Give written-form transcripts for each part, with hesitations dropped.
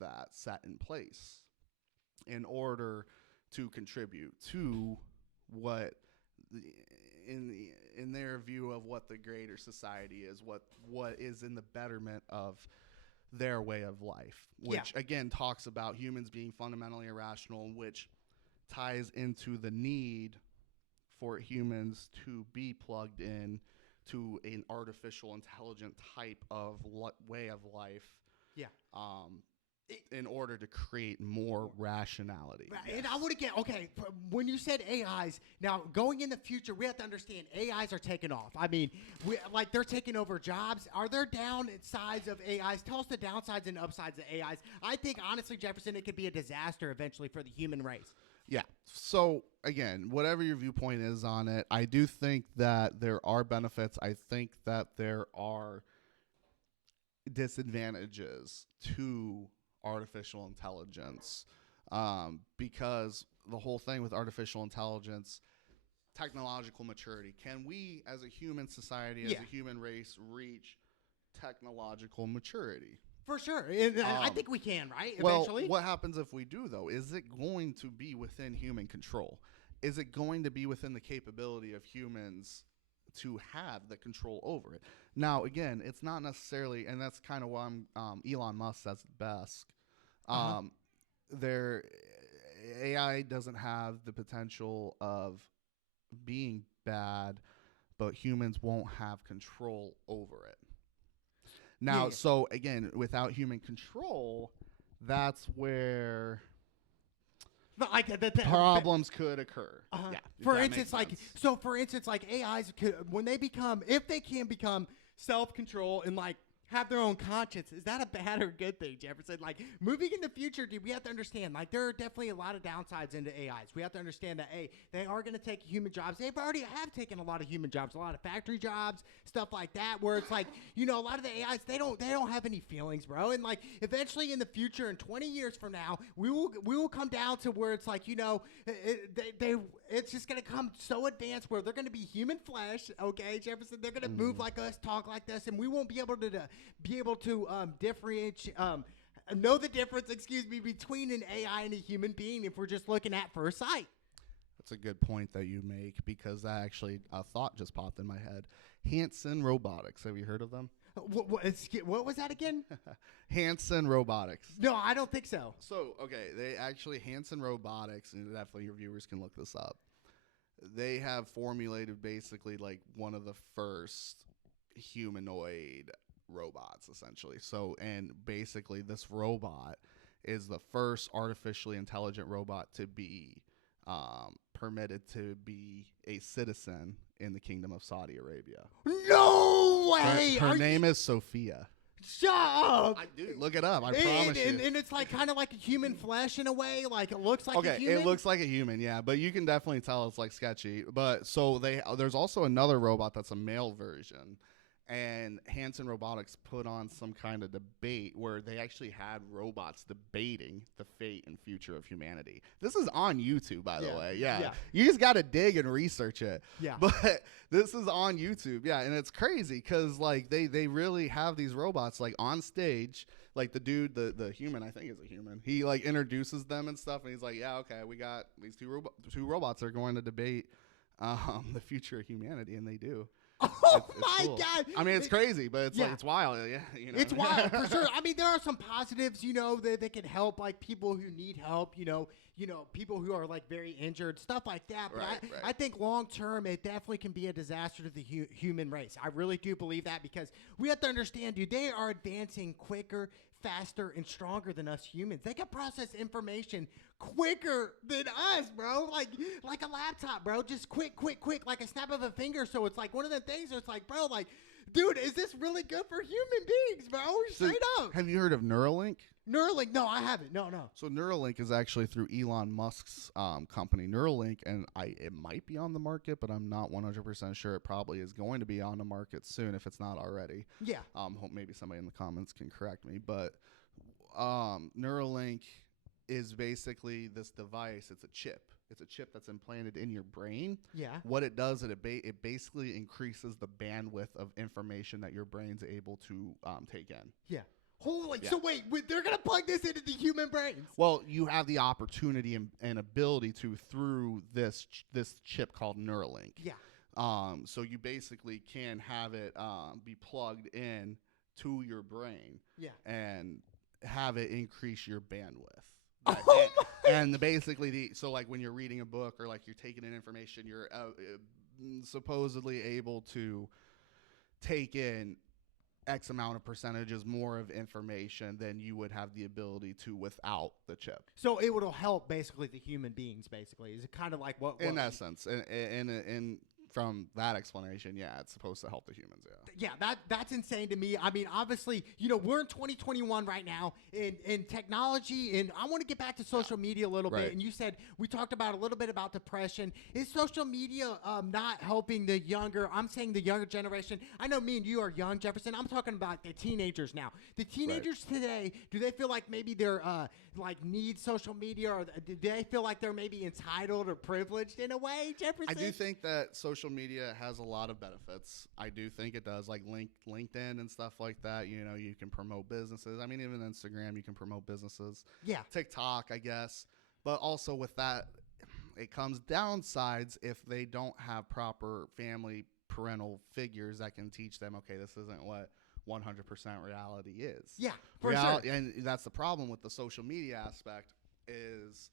that set in place in order to contribute to what in their view of what the greater society is, what is in the betterment of their way of life, which again talks about humans being fundamentally irrational, which ties into the need for humans to be plugged in to an artificial intelligent type of way of life. Yeah. In order to create more rationality. Yes. And I would again, okay, when you said AIs, now going in the future, we have to understand AIs are taking off. I mean, they're taking over jobs. Are there downsides of AIs? Tell us the downsides and upsides of AIs. I think, honestly, Jefferson, it could be a disaster eventually for the human race. Yeah. So, again, whatever your viewpoint is on it, I do think that there are benefits. I think that there are disadvantages to artificial intelligence, because the whole thing with artificial intelligence, technological maturity, can we as a human society, as a human race, reach technological maturity? For sure. I think we can, right? Eventually. Well, what happens if we do, though? Is it going to be within human control? Is it going to be within the capability of humans to have the control over it? Now, again, it's not necessarily, and that's kind of why Elon Musk says it best. Their AI doesn't have the potential of being bad, but humans won't have control over it. Now, so again, without human control, that's where problems could occur. Yeah, for instance, AIs could, when they become, if they can become self-control and have their own conscience, is that a bad or good thing, Jefferson? Moving in the future, dude, we have to understand, there are definitely a lot of downsides into AIs. We have to understand that, they are going to take human jobs. They've already have taken a lot of human jobs, a lot of factory jobs, stuff like that, where it's a lot of the AIs, they don't have any feelings, bro. And eventually in the future, in 20 years from now, we will come down to where it's it's just going to come so advanced where they're going to be human flesh, okay, Jefferson? They're going to move like us, talk like this, and we won't be able to differentiate, know the difference, between an AI and a human being if we're just looking at first sight. That's a good point that you make, because that actually, a thought just popped in my head. Hanson Robotics. Have you heard of them? What was that again? Hanson Robotics. No, I don't think so. So, okay, Hanson Robotics, and definitely your viewers can look this up. They have formulated basically one of the first humanoid robots, essentially. So, and basically this robot is the first artificially intelligent robot to be permitted to be a citizen in the Kingdom of Saudi Arabia. No way! Her name is Sophia. Shut up! Dude, look it up. I promise you. And it's kind of like a human flesh in a way. It looks like a human. It looks like a human, yeah. But you can definitely tell it's sketchy. But so there's also another robot that's a male version. And Hanson Robotics put on some kind of debate where they actually had robots debating the fate and future of humanity. This is on YouTube, by the way. Yeah. You just got to dig and research it. Yeah. But this is on YouTube. Yeah. And it's crazy because they really have these robots on stage. The dude, the human, I think is a human. He introduces them and stuff. And he's like, yeah, okay, we got these two robots that are going to debate the future of humanity. And they do. Oh my cool. God! I mean, it's crazy, but it's it's wild. Yeah, it's wild for sure. I mean, there are some positives, that can help, people who need help. People who are very injured, stuff like that. But I think long term, it definitely can be a disaster to the human race. I really do believe that, because we have to understand, dude, they are advancing quicker, faster, and stronger than us humans. They can process information quicker than us, bro. Like a laptop, bro. Just quick, like a snap of a finger. So it's one of the things where it's bro, dude, is this really good for human beings, bro? Straight up. Have you heard of Neuralink? Neuralink? No, I haven't. No. So Neuralink is actually through Elon Musk's company, Neuralink, and it might be on the market, but I'm not 100% sure. It probably is going to be on the market soon if it's not already. Yeah. Hope maybe somebody in the comments can correct me, but Neuralink is basically this device. It's a chip. It's a chip that's implanted in your brain. Yeah. What it does, it basically increases the bandwidth of information that your brain's able to take in. Yeah. Holy, so wait, they're going to plug this into the human brains? Well, you have the opportunity and ability to through this chip called Neuralink. Yeah. So you basically can have it be plugged in to your brain. Yeah. And have it increase your bandwidth. Oh and basically, so like when you're reading a book or like you're taking in information, you're supposedly able to take in X amount of percentages more of information than you would have the ability to without the chip. So it will help basically the human beings. Basically, is it kind of like what in essence, in from that explanation, yeah, it's supposed to help the humans. Yeah, that's insane to me. I mean, obviously, we're in 2021 right now in technology, and I want to get back to social media a little bit. And you said we talked about a little bit about depression. Is social media not helping the younger? I'm saying the younger generation. I know me and you are young, Jefferson. I'm talking about the teenagers now. The teenagers today, do they feel like maybe they're like need social media, or do they feel like they're maybe entitled or privileged in a way, Jefferson? I do think that social media has a lot of benefits. I do think it does, like LinkedIn and stuff like that. You can promote businesses. I mean, even Instagram, you can promote businesses. Yeah. TikTok, I guess. But also with that, it comes downsides if they don't have proper family parental figures that can teach them, okay, this isn't what 100% reality is. Yeah, for sure. And that's the problem with the social media aspect is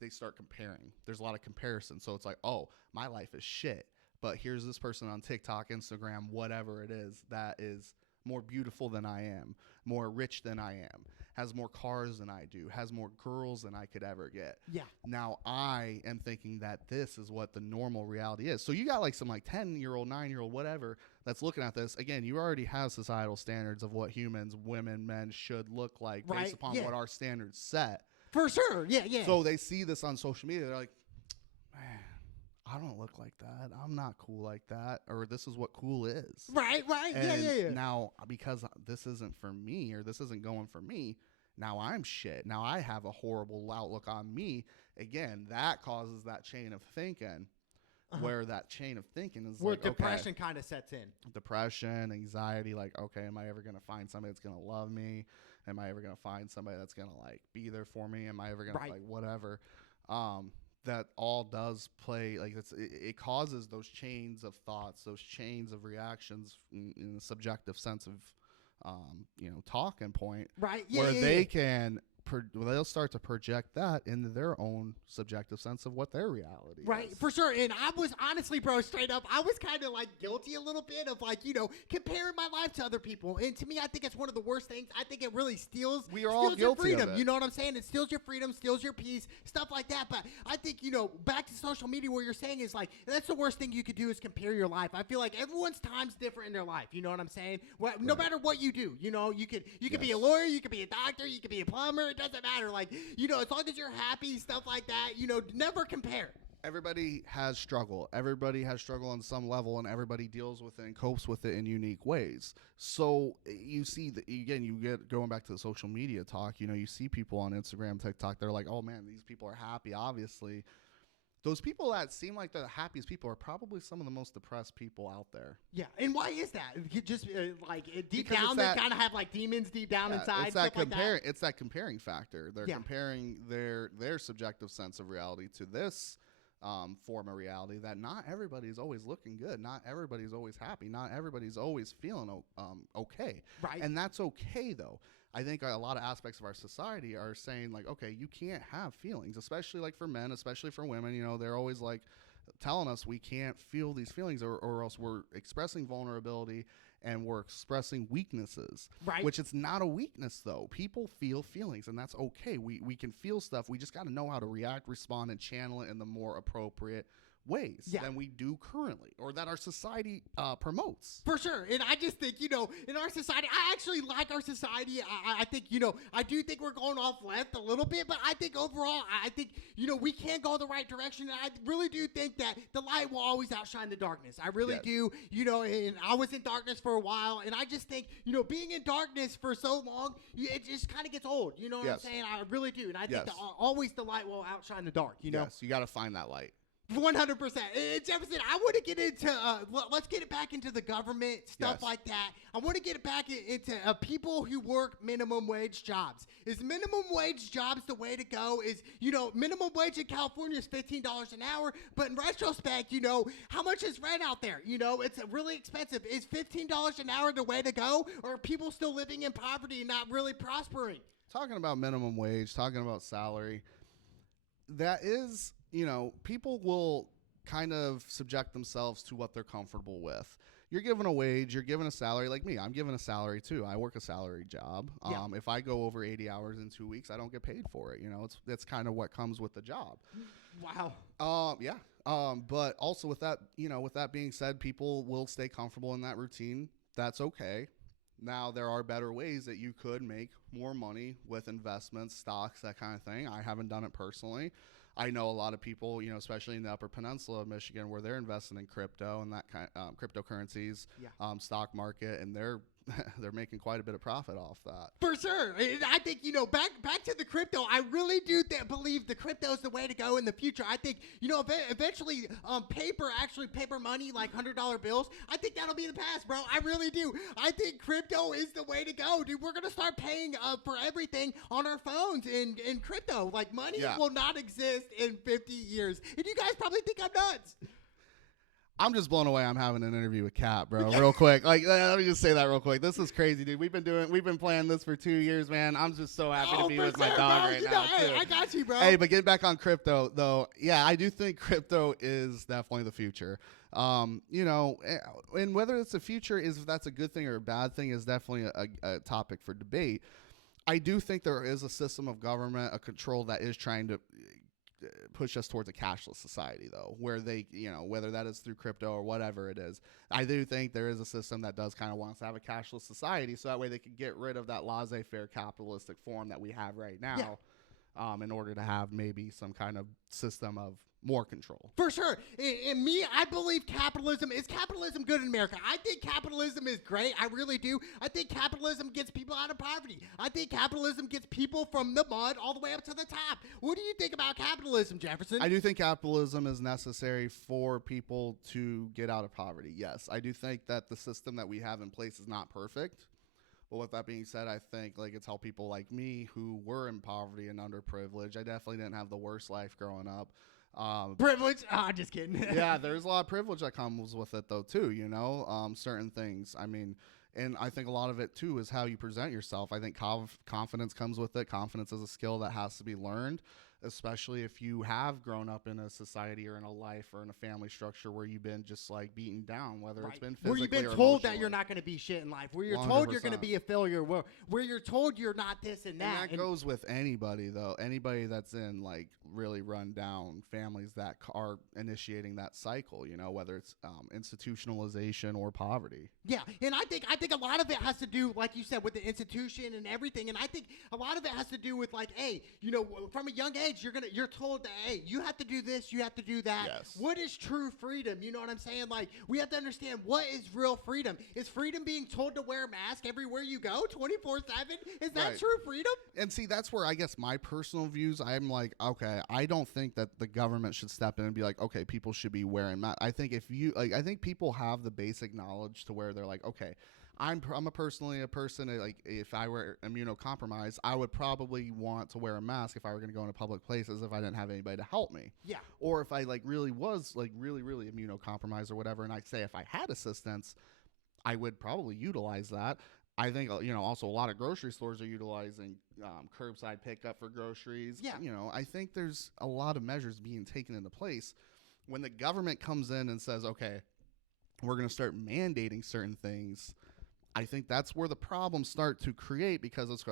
they start comparing. There's a lot of comparison. So it's like, oh, my life is shit, but here's this person on TikTok, Instagram, whatever it is, that is more beautiful than I am, more rich than I am, has more cars than I do, has more girls than I could ever get. Yeah. Now I am thinking that this is what the normal reality is. So you got like some like 10-year-old, 9-year-old, whatever, that's looking at this. Again, you already have societal standards of what humans, women, men should look like based upon what our standards set. For sure. Yeah. So they see this on social media. They're like, man, I don't look like that. I'm not cool like that. Or this is what cool is. Right. And yeah. Now, because this isn't for me, or this isn't going for me, now I'm shit. Now I have a horrible outlook on me. Again, that causes that chain of thinking. Where that chain of thinking is where like, depression kind of sets in. Depression, anxiety, like, okay, am I ever going to find somebody that's going to love me? Am I ever going to find somebody that's going to like be there for me? Am I ever going to like whatever? That all does play, like it causes those chains of thoughts, those chains of reactions in the subjective sense of, talking point. Right. Where they can they'll start to project that into their own subjective sense of what their reality is. Right, for sure. And I was honestly, bro, straight up, I was kind of like guilty a little bit of like, comparing my life to other people. And to me, I think it's one of the worst things. I think it really steals all your guilty freedom. of it. You know what I'm saying? It steals your freedom, steals your peace, stuff like that. But I think, back to social media, what you're saying is like, that's the worst thing you could do is compare your life. I feel like everyone's time's different in their life. You know what I'm saying? No matter what you do, you could be a lawyer, you could be a doctor, you could be a plumber. It doesn't matter. Like, as long as you're happy, stuff like that, never compare. Everybody has struggle. Everybody has struggle on some level, and everybody deals with it and copes with it in unique ways. So you see, again, you get going back to the social media talk, you see people on Instagram, TikTok, they're like, oh man, these people are happy. Obviously, those people that seem like they're the happiest people are probably some of the most depressed people out there. Yeah, and why is that? Just deep down, they kind of have like demons deep down inside. It's that comparing factor. They're comparing their subjective sense of reality to this form of reality. That not everybody's always looking good. Not everybody's always happy. Not everybody's always feeling okay. Right, and that's okay though. I think a lot of aspects of our society are saying like, okay, you can't have feelings, especially like for men, especially for women. They're always like telling us we can't feel these feelings or else we're expressing vulnerability and we're expressing weaknesses. Right. Which it's not a weakness though. People feel feelings and that's okay. We can feel stuff. We just got to know how to react, respond, and channel it in the more appropriate ways than we do currently, or that our society promotes. For sure. And I just think, in our society, I actually like our society. I think, I do think we're going off left a little bit, but I think overall, I think, we can go the right direction. And I really do think that the light will always outshine the darkness. I really do, and I was in darkness for a while, and I just think, being in darkness for so long, it just kind of gets old. You know what I'm saying? I really do. And I think that always the light will outshine the dark, Yes, you got to find that light. 100%. Jefferson, I want to get into, let's get it back into the government, stuff like that. I want to get it back into people who work minimum wage jobs. Is minimum wage jobs the way to go? Is, minimum wage in California is $15 an hour, but in retrospect, how much is rent out there? It's really expensive. Is $15 an hour the way to go, or are people still living in poverty and not really prospering? Talking about minimum wage, talking about salary, that is, people will kind of subject themselves to what they're comfortable with. You're given a wage, you're given a salary. Like me, I'm given a salary too. I work a salary job. Yeah. If I go over 80 hours in 2 weeks, I don't get paid for it. That's kind of what comes with the job. Wow. Yeah. But also with that, with that being said, people will stay comfortable in that routine. That's okay. Now, there are better ways that you could make more money with investments, stocks, that kind of thing. I haven't done it personally. I know a lot of people, especially in the Upper Peninsula of Michigan, where they're investing in crypto and that kind cryptocurrencies, stock market, and they're making quite a bit of profit off that. For sure. I think, back to the crypto, I really do believe the crypto is the way to go in the future. I think, eventually paper money, like $100 bills, I think that'll be the past, bro. I really do. I think crypto is the way to go, dude. We're going to start paying for everything on our phones in crypto. Like, money will not exist in 50 years. And you guys probably think I'm nuts. I'm just blown away. I'm having an interview with Cap, bro. Real quick. Like, let me just say that real quick. This is crazy, dude. We've been playing this for 2 years, man. I'm just so happy to be with my dog right now. Hey, I got you, bro. Hey, but getting back on crypto, though, yeah, I do think crypto is definitely the future. And whether it's the future is if that's a good thing or a bad thing is definitely a topic for debate. I do think there is a system of government, a control that is trying to push us towards a cashless society, though, where they, whether that is through crypto or whatever it is. I do think there is a system that does kind of want us to have a cashless society, so that way they can get rid of that laissez-faire capitalistic form that we have right now, in order to have maybe some kind of system of more control. For sure. In me, I believe capitalism good in America. I think capitalism is great. I really do. I think capitalism gets people out of poverty. I think capitalism gets people from the mud all the way up to the top. What do you think about capitalism, Jefferson? I do think capitalism is necessary for people to get out of poverty. Yes. I do think that the system that we have in place is not perfect. But with that being said, I think it's helped people like me who were in poverty and underprivileged. I definitely didn't have the worst life growing up. Privilege? Just kidding. Yeah, there's a lot of privilege that comes with it, though, too, certain things. I mean, and I think a lot of it, too, is how you present yourself. I think confidence comes with it. Confidence is a skill that has to be learned, especially if you have grown up in a society or in a life or in a family structure where you've been just beaten down, whether it's been physically where you've been told that you're not going to be shit in life, where you're 100%. Told you're going to be a failure, where you're told you're not this and that. And that goes with anybody, though. Anybody that's in really run down families that are initiating that cycle, whether it's institutionalization or poverty. Yeah, and I think a lot of it has to do, like you said, with the institution and everything. And I think a lot of it has to do with from a young age, you're told that, hey, you have to do this, you have to do that. Yes. What is true freedom? You know what I'm saying? We have to understand what is real freedom. Is freedom being told to wear a mask everywhere you go 24/7? Is that true freedom? And see, that's where I guess my personal views, I'm okay, I don't think that the government should step in and be okay, people should be wearing masks. I think I think people have the basic knowledge to where they're okay, I'm personally a person if I were immunocompromised, I would probably want to wear a mask if I were going to go into public places if I didn't have anybody to help me. Yeah. Or if I really was really immunocompromised or whatever, and I'd say if I had assistance, I would probably utilize that. I think also a lot of grocery stores are utilizing curbside pickup for groceries. Yeah. I think there's a lot of measures being taken into place. When the government comes in and says, okay, we're going to start mandating certain things, I think that's where the problems start to create, because it's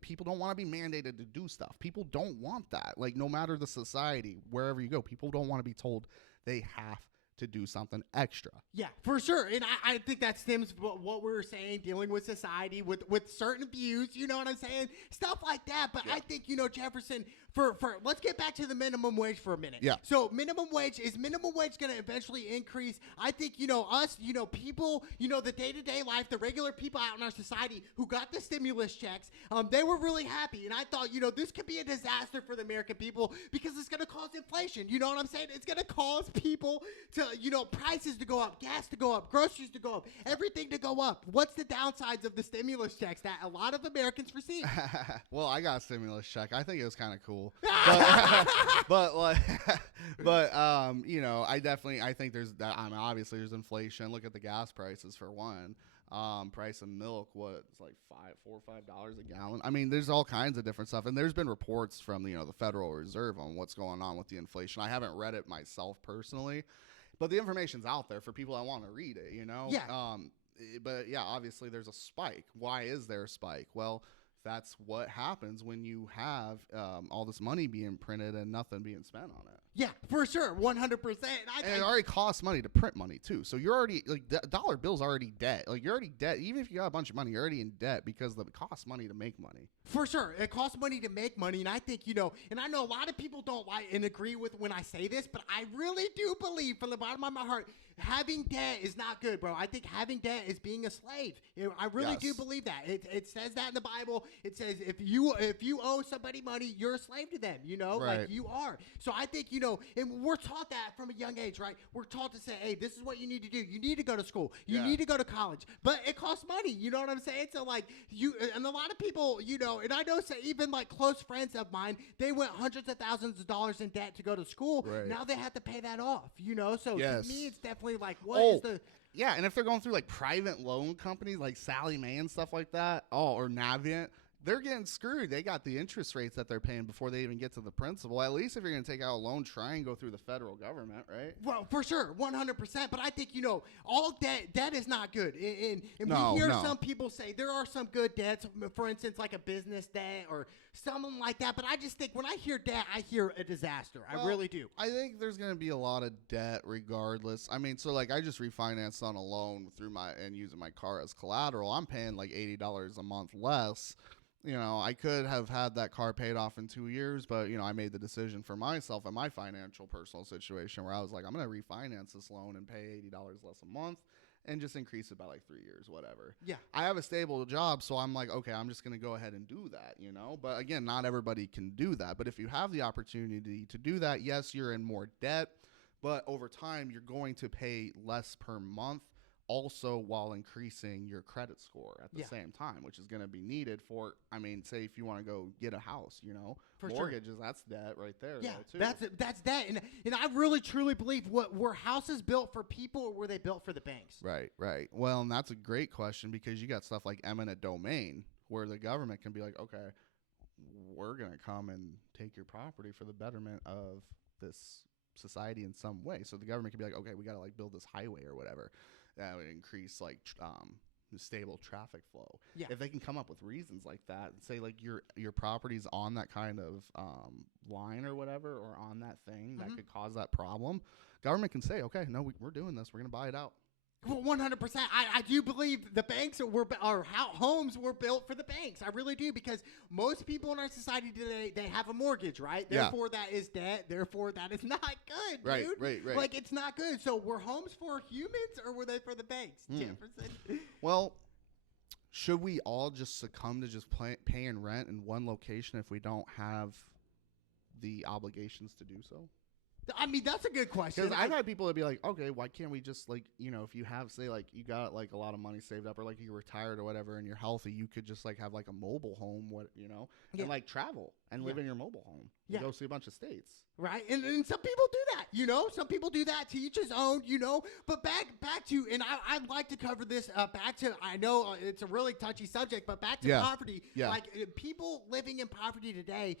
people don't want to be mandated to do stuff. People don't want that. No matter the society, wherever you go, people don't want to be told they have to do something extra. Yeah, for sure. And I think that stems from what we were saying, dealing with society, with certain views, you know what I'm saying? Stuff like that. But I think, Jefferson, for let's get back to the minimum wage for a minute. Yeah. So minimum wage going to eventually increase? I think, us, people, the day-to-day life, the regular people out in our society who got the stimulus checks, they were really happy. And I thought, this could be a disaster for the American people because it's going to cause inflation. You know what I'm saying? It's going to cause people to, prices to go up, gas to go up, groceries to go up, everything to go up. What's the downsides of the stimulus checks that a lot of Americans receive? Well, I got a stimulus check. I think it was kind of cool. I think there's that. Obviously there's inflation. Look at the gas prices for one. Price of milk, it's like $4 or $5 a gallon. I mean, there's all kinds of different stuff, and there's been reports from the Federal Reserve on what's going on with the inflation. I haven't read it myself personally, but the information's out there for people that want to read it. Yeah. But yeah, obviously there's a spike. Why is there a spike? Well, that's what happens when you have all this money being printed and nothing being spent on it. Yeah, for sure, 100%. And it already costs money to print money too. So you're already dollar bill's already debt. Like you're already debt. Even if you got a bunch of money, you're already in debt because it costs money to make money. For sure, it costs money to make money, and I think and I know a lot of people don't like and agree with when I say this, but I really do believe from the bottom of my heart, having debt is not good, bro. I think having debt is being a slave. I really do believe that. It says that in the Bible. It says if you owe somebody money, you're a slave to them. Right. Like you are. So I think and we're taught that from a young age, right? We're taught to say, hey, this is what you need to do. You need to go to school. You need to go to college, but it costs money. You know what I'm saying? So like and a lot of people, and I know even like close friends of mine, they went hundreds of thousands of dollars in debt to go to school. Right. Now they have to pay that off. So yes. to me, it's definitely like, what is the... Yeah, and if they're going through like private loan companies like Sallie Mae and stuff like that, or Navient, they're getting screwed. They got the interest rates that they're paying before they even get to the principal. At least if you're going to take out a loan, try and go through the federal government, right? Well, for sure, 100%. But I think, all debt is not good. And we hear some people say there are some good debts, for instance, like a business debt or something like that. But I just think when I hear debt, I hear a disaster. I really do. I think there's going to be a lot of debt regardless. I mean, so like I just refinanced on a loan and using my car as collateral. I'm paying like $80 a month less. I could have had that car paid off in 2 years, but, I made the decision for myself and my financial personal situation where I was like, I'm going to refinance this loan and pay $80 less a month and just increase it by like 3 years, whatever. Yeah. I have a stable job, so I'm like, okay, I'm just going to go ahead and do that, But again, not everybody can do that. But if you have the opportunity to do that, yes, you're in more debt, but over time, you're going to pay less per month. Also, while increasing your credit score at the same time, which is going to be needed for, say if you want to go get a house, for mortgages, that's debt right there. Yeah, too. that's debt. And I really, truly believe were houses built for people or were they built for the banks? Right. Well, and that's a great question because you got stuff like eminent domain where the government can be like, okay, we're going to come and take your property for the betterment of this society in some way. So the government can be like, okay, we got to like build this highway or whatever. That would increase like stable traffic flow. Yeah. If they can come up with reasons like that and say like your property's on that kind of line or whatever, or on that thing that could cause that problem, government can say, okay, no, we're doing this. We're going to buy it out. Well, 100%. I do believe the banks homes were built for the banks. I really do, because most people in our society today, they have a mortgage, right? Therefore, that is debt. Therefore, that is not good, dude. Right. Like, it's not good. So were homes for humans or were they for the banks, Jefferson? Well, should we all just succumb to just paying rent in one location if we don't have the obligations to do so? I mean, that's a good question. Because I've had people that be like, okay, why can't we just, like, if you have, say, like, you got, like, a lot of money saved up, or, like, you're retired or whatever and you're healthy, you could just, like, have, like, a mobile home, and, like, travel and live in your mobile home. And go see a bunch of states. Right. And some people do that, Some people do that, to each his own, But back to, and I'd like to cover this back to, I know it's a really touchy subject, but back to poverty. Yeah. Like, people living in poverty today,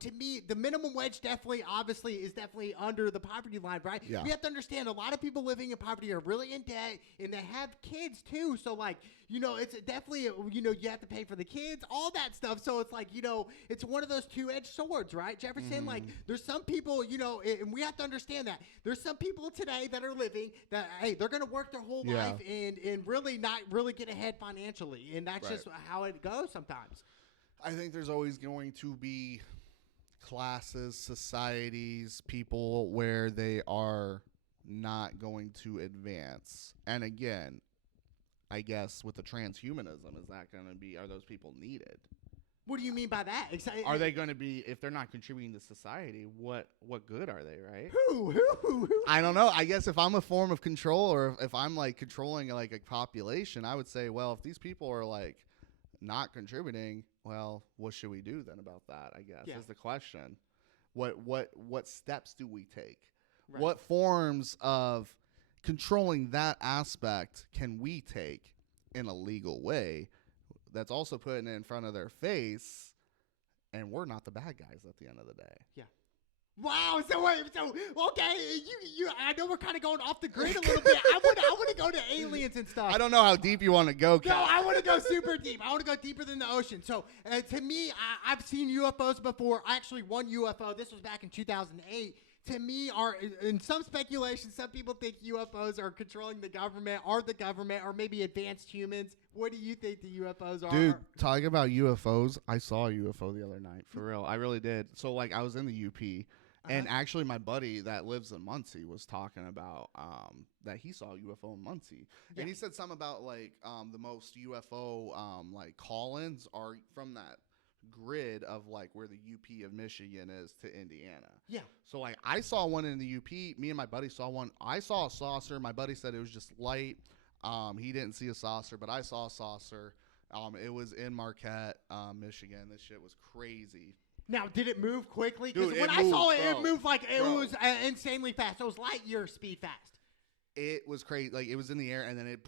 to me, the minimum wage obviously is under the poverty line, right? Yeah. We have to understand a lot of people living in poverty are really in debt, and they have kids too. So, like, it's definitely, you have to pay for the kids, all that stuff. So it's like, it's one of those two-edged swords, right, Jefferson? Like, there's some people, you know, and we have to understand that. There's some people today that are living that, hey, they're going to work their whole life and really not really get ahead financially. And that's just how it goes sometimes. I think there's always going to be classes, societies, people where they are not going to advance. And again, I guess with the transhumanism, is that going to be, are those people needed? What do you mean by that? Are they going to be, if they're not contributing to society, what good are they, right? Who? I don't know. I guess if I'm a form of control, or if I'm like controlling like a population, I would say, well, if these people are like not contributing, well, what should we do then about that, I guess, is the question. What steps do we take? Right. What forms of controlling that aspect can we take in a legal way that's also putting it in front of their face, and we're not the bad guys at the end of the day? Yeah. Wow. So okay. You. I know we're kind of going off the grid a little bit. I want to go to aliens and stuff. I don't know how deep you want to go, Kat. No, I want to go super deep. I want to go deeper than the ocean. So to me, I've seen UFOs before. Actually, one UFO. This was back in 2008. To me, are in some speculation, some people think UFOs are controlling the government, or maybe advanced humans. What do you think the UFOs are? Dude, talking about UFOs, I saw a UFO the other night. For real. I really did. So, like, I was in the UP, and actually my buddy that lives in Muncie was talking about that he saw a UFO in Muncie. Yeah. And he said something about, like, the most UFO, like, call-ins are from that grid of like where the UP of Michigan is to Indiana. Yeah. So like I saw one in the UP. Me and my buddy saw one. I saw a saucer. My buddy said it was just light. He didn't see a saucer, but I saw a saucer. It was in Marquette, Michigan. This shit was crazy. Now, did it move quickly? Because when I saw it, it moved like it was insanely fast. It was light year speed fast. It was crazy. Like it was in the air, and then it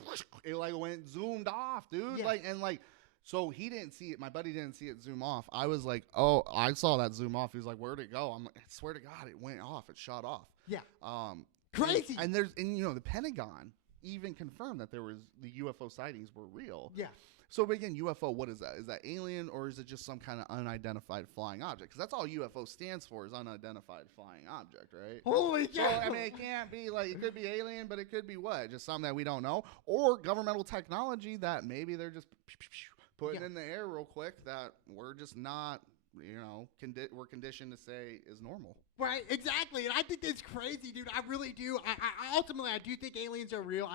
like went zoomed off, dude. Yeah. So he didn't see it. My buddy didn't see it zoom off. I was like, oh, I saw that zoom off. He was like, where'd it go? I'm like, I swear to God, it went off. It shot off. Yeah. Crazy. And you know, the Pentagon even confirmed that the UFO sightings were real. Yeah. So again, UFO, what is that? Is that alien, or is it just some kind of unidentified flying object? Because that's all UFO stands for, is unidentified flying object, right? Holy cow! So, I mean, it can't be like, it could be alien, but it could be what? Just something that we don't know, or governmental technology that maybe they're just putting in the air real quick that we're just not, you know, we're conditioned to say is normal. Right, exactly. And I think that's crazy, dude. I really do. I ultimately, I do think aliens are real.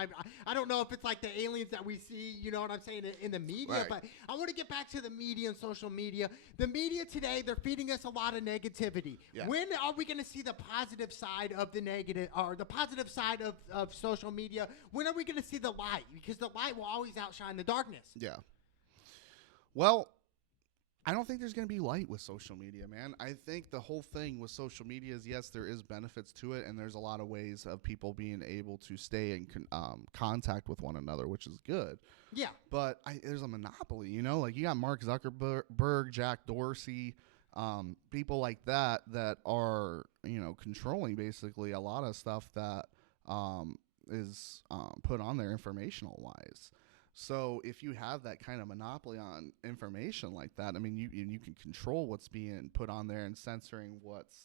I don't know if it's like the aliens that we see, you know what I'm saying, in the media, but I want to get back to the media and social media. The media today, they're feeding us a lot of negativity. Yeah. When are we going to see the positive side of the negative, or the positive side of social media? When are we going to see the light? Because the light will always outshine the darkness. Yeah. Well, I don't think there's going to be light with social media, man. I think the whole thing with social media is, yes, there is benefits to it, and there's a lot of ways of people being able to stay in contact with one another, which is good. Yeah. But there's a monopoly, you know? Like, you got Mark Zuckerberg, Jack Dorsey, people like that are, you know, controlling basically a lot of stuff that is put on there informational-wise. So if you have that kind of monopoly on information like that, I mean, you can control what's being put on there and censoring what's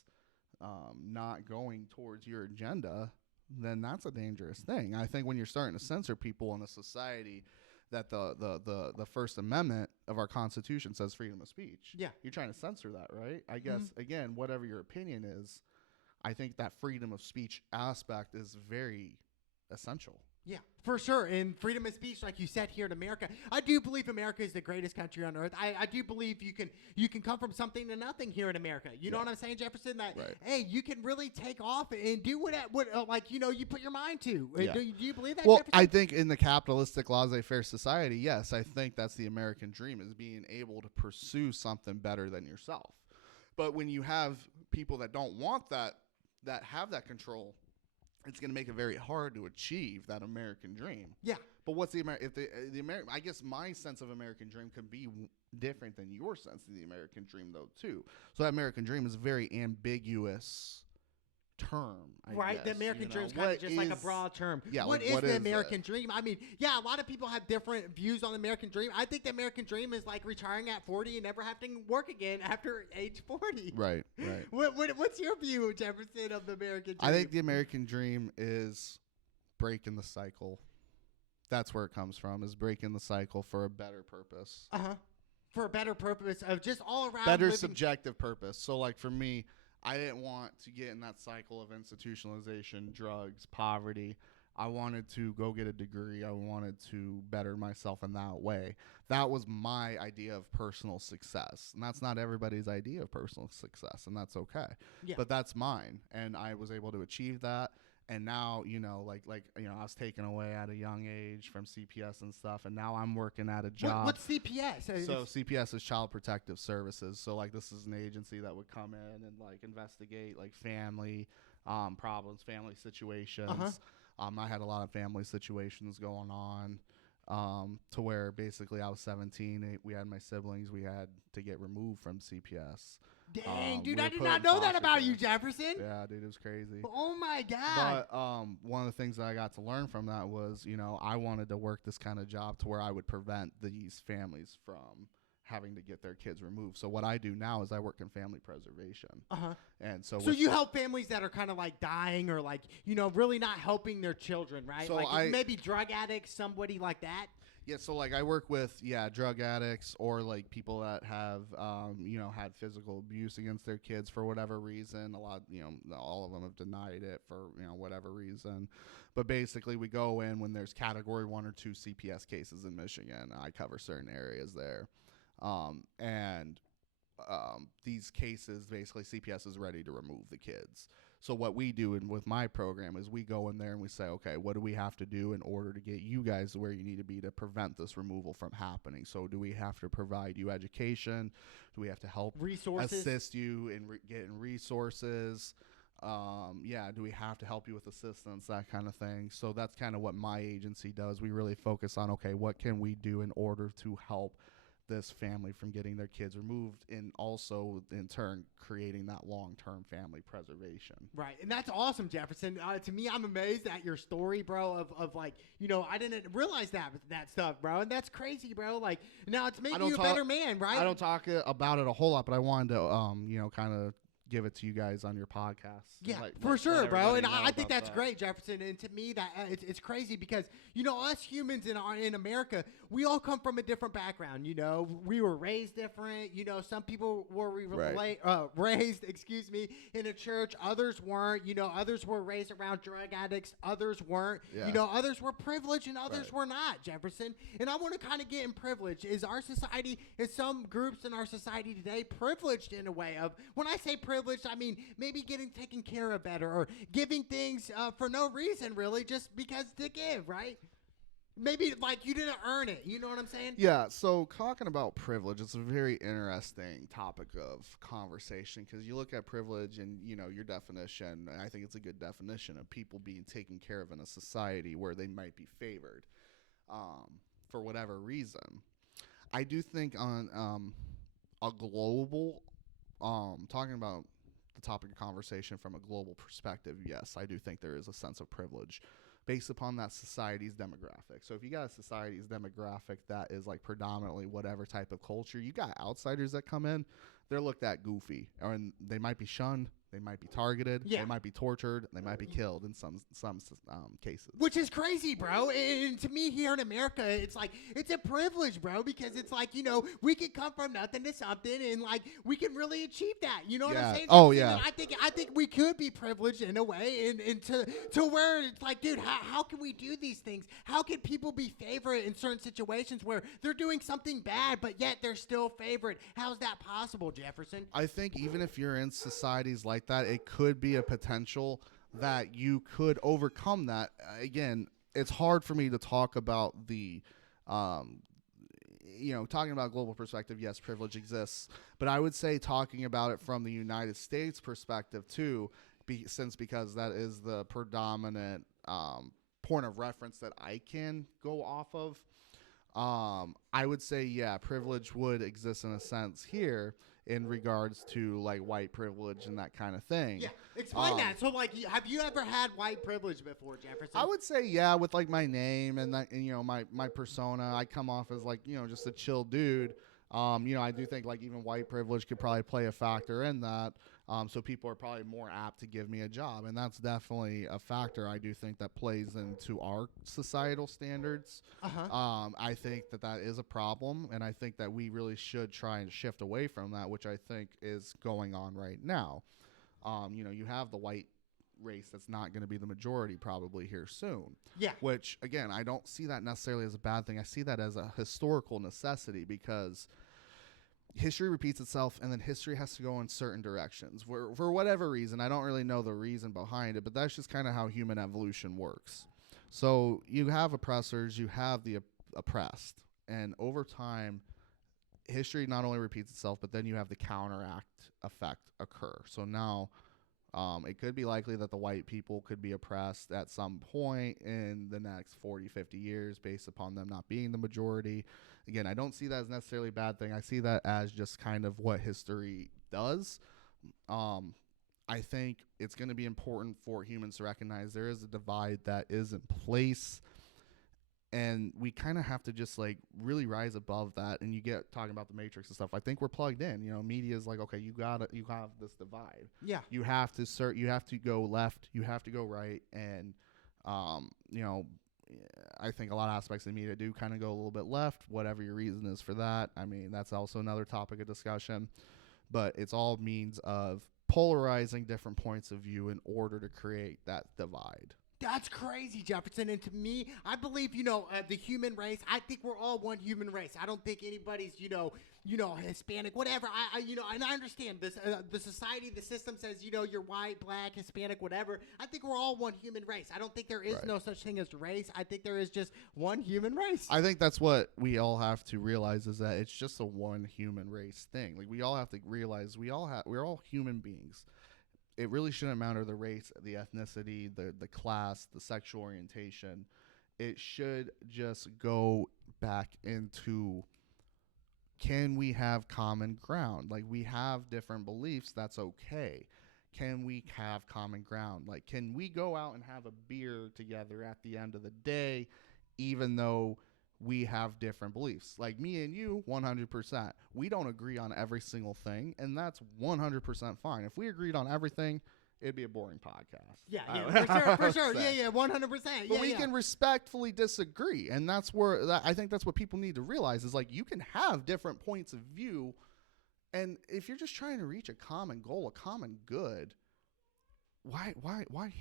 not going towards your agenda, then that's a dangerous thing. I think when you're starting to censor people in a society that the First Amendment of our Constitution says freedom of speech. Yeah. You're trying to censor that, right? I guess, again, whatever your opinion is, I think that freedom of speech aspect is very essential. Yeah, for sure. And freedom of speech, like you said, here in America, I do believe America is the greatest country on earth. I do believe you can come from something to nothing here in America. You know what I'm saying, Jefferson? That, hey, you can really take off and do what like, you know, you put your mind to. Yeah. Do you believe that, Well, Jefferson? I think in the capitalistic laissez-faire society, yes, I think that's the American dream, is being able to pursue something better than yourself. But when you have people that don't want that have that control, it's going to make it very hard to achieve that American dream. Yeah. But what's the American? I guess my sense of American dream could be different than your sense of the American dream, though, too. So that American dream is a very ambiguous term, right? guess, The American dream is kind of just like a broad term. Yeah, what like, is the American dream? I mean, yeah, a lot of people have different views on the American dream. I think the American dream is like retiring at 40 and never having to work again after age 40. Right. What's your view, Jefferson, of the American dream? I think the American dream is breaking the cycle. That's where it comes from, is breaking the cycle for a better purpose. For a better purpose of just all around better subjective purpose. So like for me, I didn't want to get in that cycle of institutionalization, drugs, poverty. I wanted to go get a degree. I wanted to better myself in that way. That was my idea of personal success. And that's not everybody's idea of personal success, and that's okay. Yeah. But that's mine, and I was able to achieve that. And now, I was taken away at a young age from CPS and stuff, and now I'm working at a job. What's CPS? So CPS is Child Protective Services. So this is an agency that would come in and investigate family problems, family situations. I had a lot of family situations going on to where basically I was 17. We had my siblings. We had to get removed from CPS. Dang, dude, I did not know that about you, Jefferson. Yeah, dude, it was crazy. Oh, my God. But one of the things that I got to learn from that was, I wanted to work this kind of job to where I would prevent these families from having to get their kids removed. So what I do now is I work in family preservation. And so you help families that are kind of dying or really not helping their children, right? So maybe drug addicts, somebody like that. Yeah, so I work with drug addicts or people that have had physical abuse against their kids for whatever reason. A lot, all of them have denied it for whatever reason. But basically, we go in when there's category 1 or 2 CPS cases in Michigan. I cover certain areas there, and these cases, basically, CPS is ready to remove the kids. So what we do with my program is we go in there and we say, okay, what do we have to do in order to get you guys where you need to be to prevent this removal from happening? So do we have to provide you education? Do we have to help assist you in getting resources? Do we have to help you with assistance, that kind of thing? So that's kind of what my agency does. We really focus on, okay, what can we do in order to help this family from getting their kids removed, and also in turn creating that long-term family preservation. Right. And that's awesome, Jefferson. To me, I'm amazed at your story, bro, of I didn't realize that stuff, bro. And that's crazy, bro. Now it's making you a better man, right? I don't talk about it a whole lot, but I wanted to kind of give it to you guys on your podcast. Yeah, for sure, bro. And I think that's great, Jefferson. And to me, that it's crazy because us humans in America, we all come from a different background. We were raised different. Some people were raised, in a church. Others weren't. Others were raised around drug addicts. Others weren't. Yeah. Others were privileged and others were not, Jefferson. And I want to kind of get in privilege. Is some groups in our society today privileged in a way of, when I say privileged, I mean maybe getting taken care of better or giving things for no reason, really, just because to give, right? Maybe you didn't earn it. You know what I'm saying? Yeah, so talking about privilege, it's a very interesting topic of conversation because you look at privilege and, your definition, and I think it's a good definition of people being taken care of in a society where they might be favored for whatever reason. I do think on a global, talking about the topic of conversation from a global perspective, yes, I do think there is a sense of privilege based upon that society's demographic. So if you got a society's demographic that is predominantly whatever type of culture, you got outsiders that come in, they're looked at goofy, and they might be shunned, they might be targeted, they might be tortured, they might be killed in some cases. Which is crazy, bro. And to me here in America, it's it's a privilege, bro, because it's we can come from nothing to something, and we can really achieve that. You know what I'm saying? Oh, yeah. And I think we could be privileged in a way, and to where it's dude, how can we do these things? How can people be favored in certain situations where they're doing something bad, but yet they're still favored? How's that possible, Jefferson? I think even if you're in societies like that, it could be a potential that you could overcome that. Again, it's hard for me to talk about the talking about global perspective. Yes, privilege exists, but I would say talking about it from the United States perspective too, because that is the predominant point of reference that I can go off of. I would say, privilege would exist in a sense here. in regards to like white privilege and that kind of thing. Yeah, explain that. So, like, have you ever had white privilege before, Jefferson? I would say, yeah, with like my name and that, and, you know, my persona, I come off as like, you know, just a chill dude. You know, I do think like even white privilege could probably play a factor in that. So people are probably more apt to give me a job, and that's definitely a factor. I do think that plays into our societal standards. I think that is a problem, and I think that we really should try and shift away from that, which I think is going on right now. You know, you have the white race that's not going to be the majority probably here soon. Yeah. Which, again, I don't see that necessarily as a bad thing. I see that as a historical necessity because history repeats itself, and then history has to go in certain directions. For whatever reason, I don't really know the reason behind it, but that's just kind of how human evolution works. So you have oppressors, you have the oppressed, and over time, history not only repeats itself, but then you have the counteract effect occur. So now it could be likely that the white people could be oppressed at some point in the next 40, 50 years based upon them not being the majority. Again, I don't see that as necessarily a bad thing. I see that as just kind of what history does. I think it's going to be important for humans to recognize there is a divide that is in place, and we kind of have to just like really rise above that. And you get talking about the Matrix and stuff. I think we're plugged in. You know, media is like, okay, you have this divide. Yeah. You have to go left. You have to go right. And you know, I think a lot of aspects of the media do kind of go a little bit left. Whatever your reason is for that. I mean, that's also another topic of discussion. But it's all means of polarizing different points of view in order to create that divide. That's crazy, Jefferson. And to me, I believe, you know, the human race, I think we're all one human race. I don't think anybody's, you know, Hispanic, whatever. You know, and I understand this, the society, the system says, you know, you're white, black, Hispanic, whatever. I think we're all one human race. I don't think there is no such thing as race. I think there is just one human race. I think that's what we all have to realize, is that it's just a one human race thing. Like, we all have to realize we're all human beings. It really shouldn't matter the race, the ethnicity, the class, the sexual orientation. It should just go back into, can we have common ground? Like, we have different beliefs. That's okay. Can we have common ground? Like, can we go out and have a beer together at the end of the day, even though we have different beliefs? Like me and you, 100%. We don't agree on every single thing, and that's 100% fine. If we agreed on everything, it'd be a boring podcast. Yeah, for sure. Yeah, 100%. But we can respectfully disagree, and that's where I think that's what people need to realize is, like, you can have different points of view, and if you're just trying to reach a common goal, a common good, why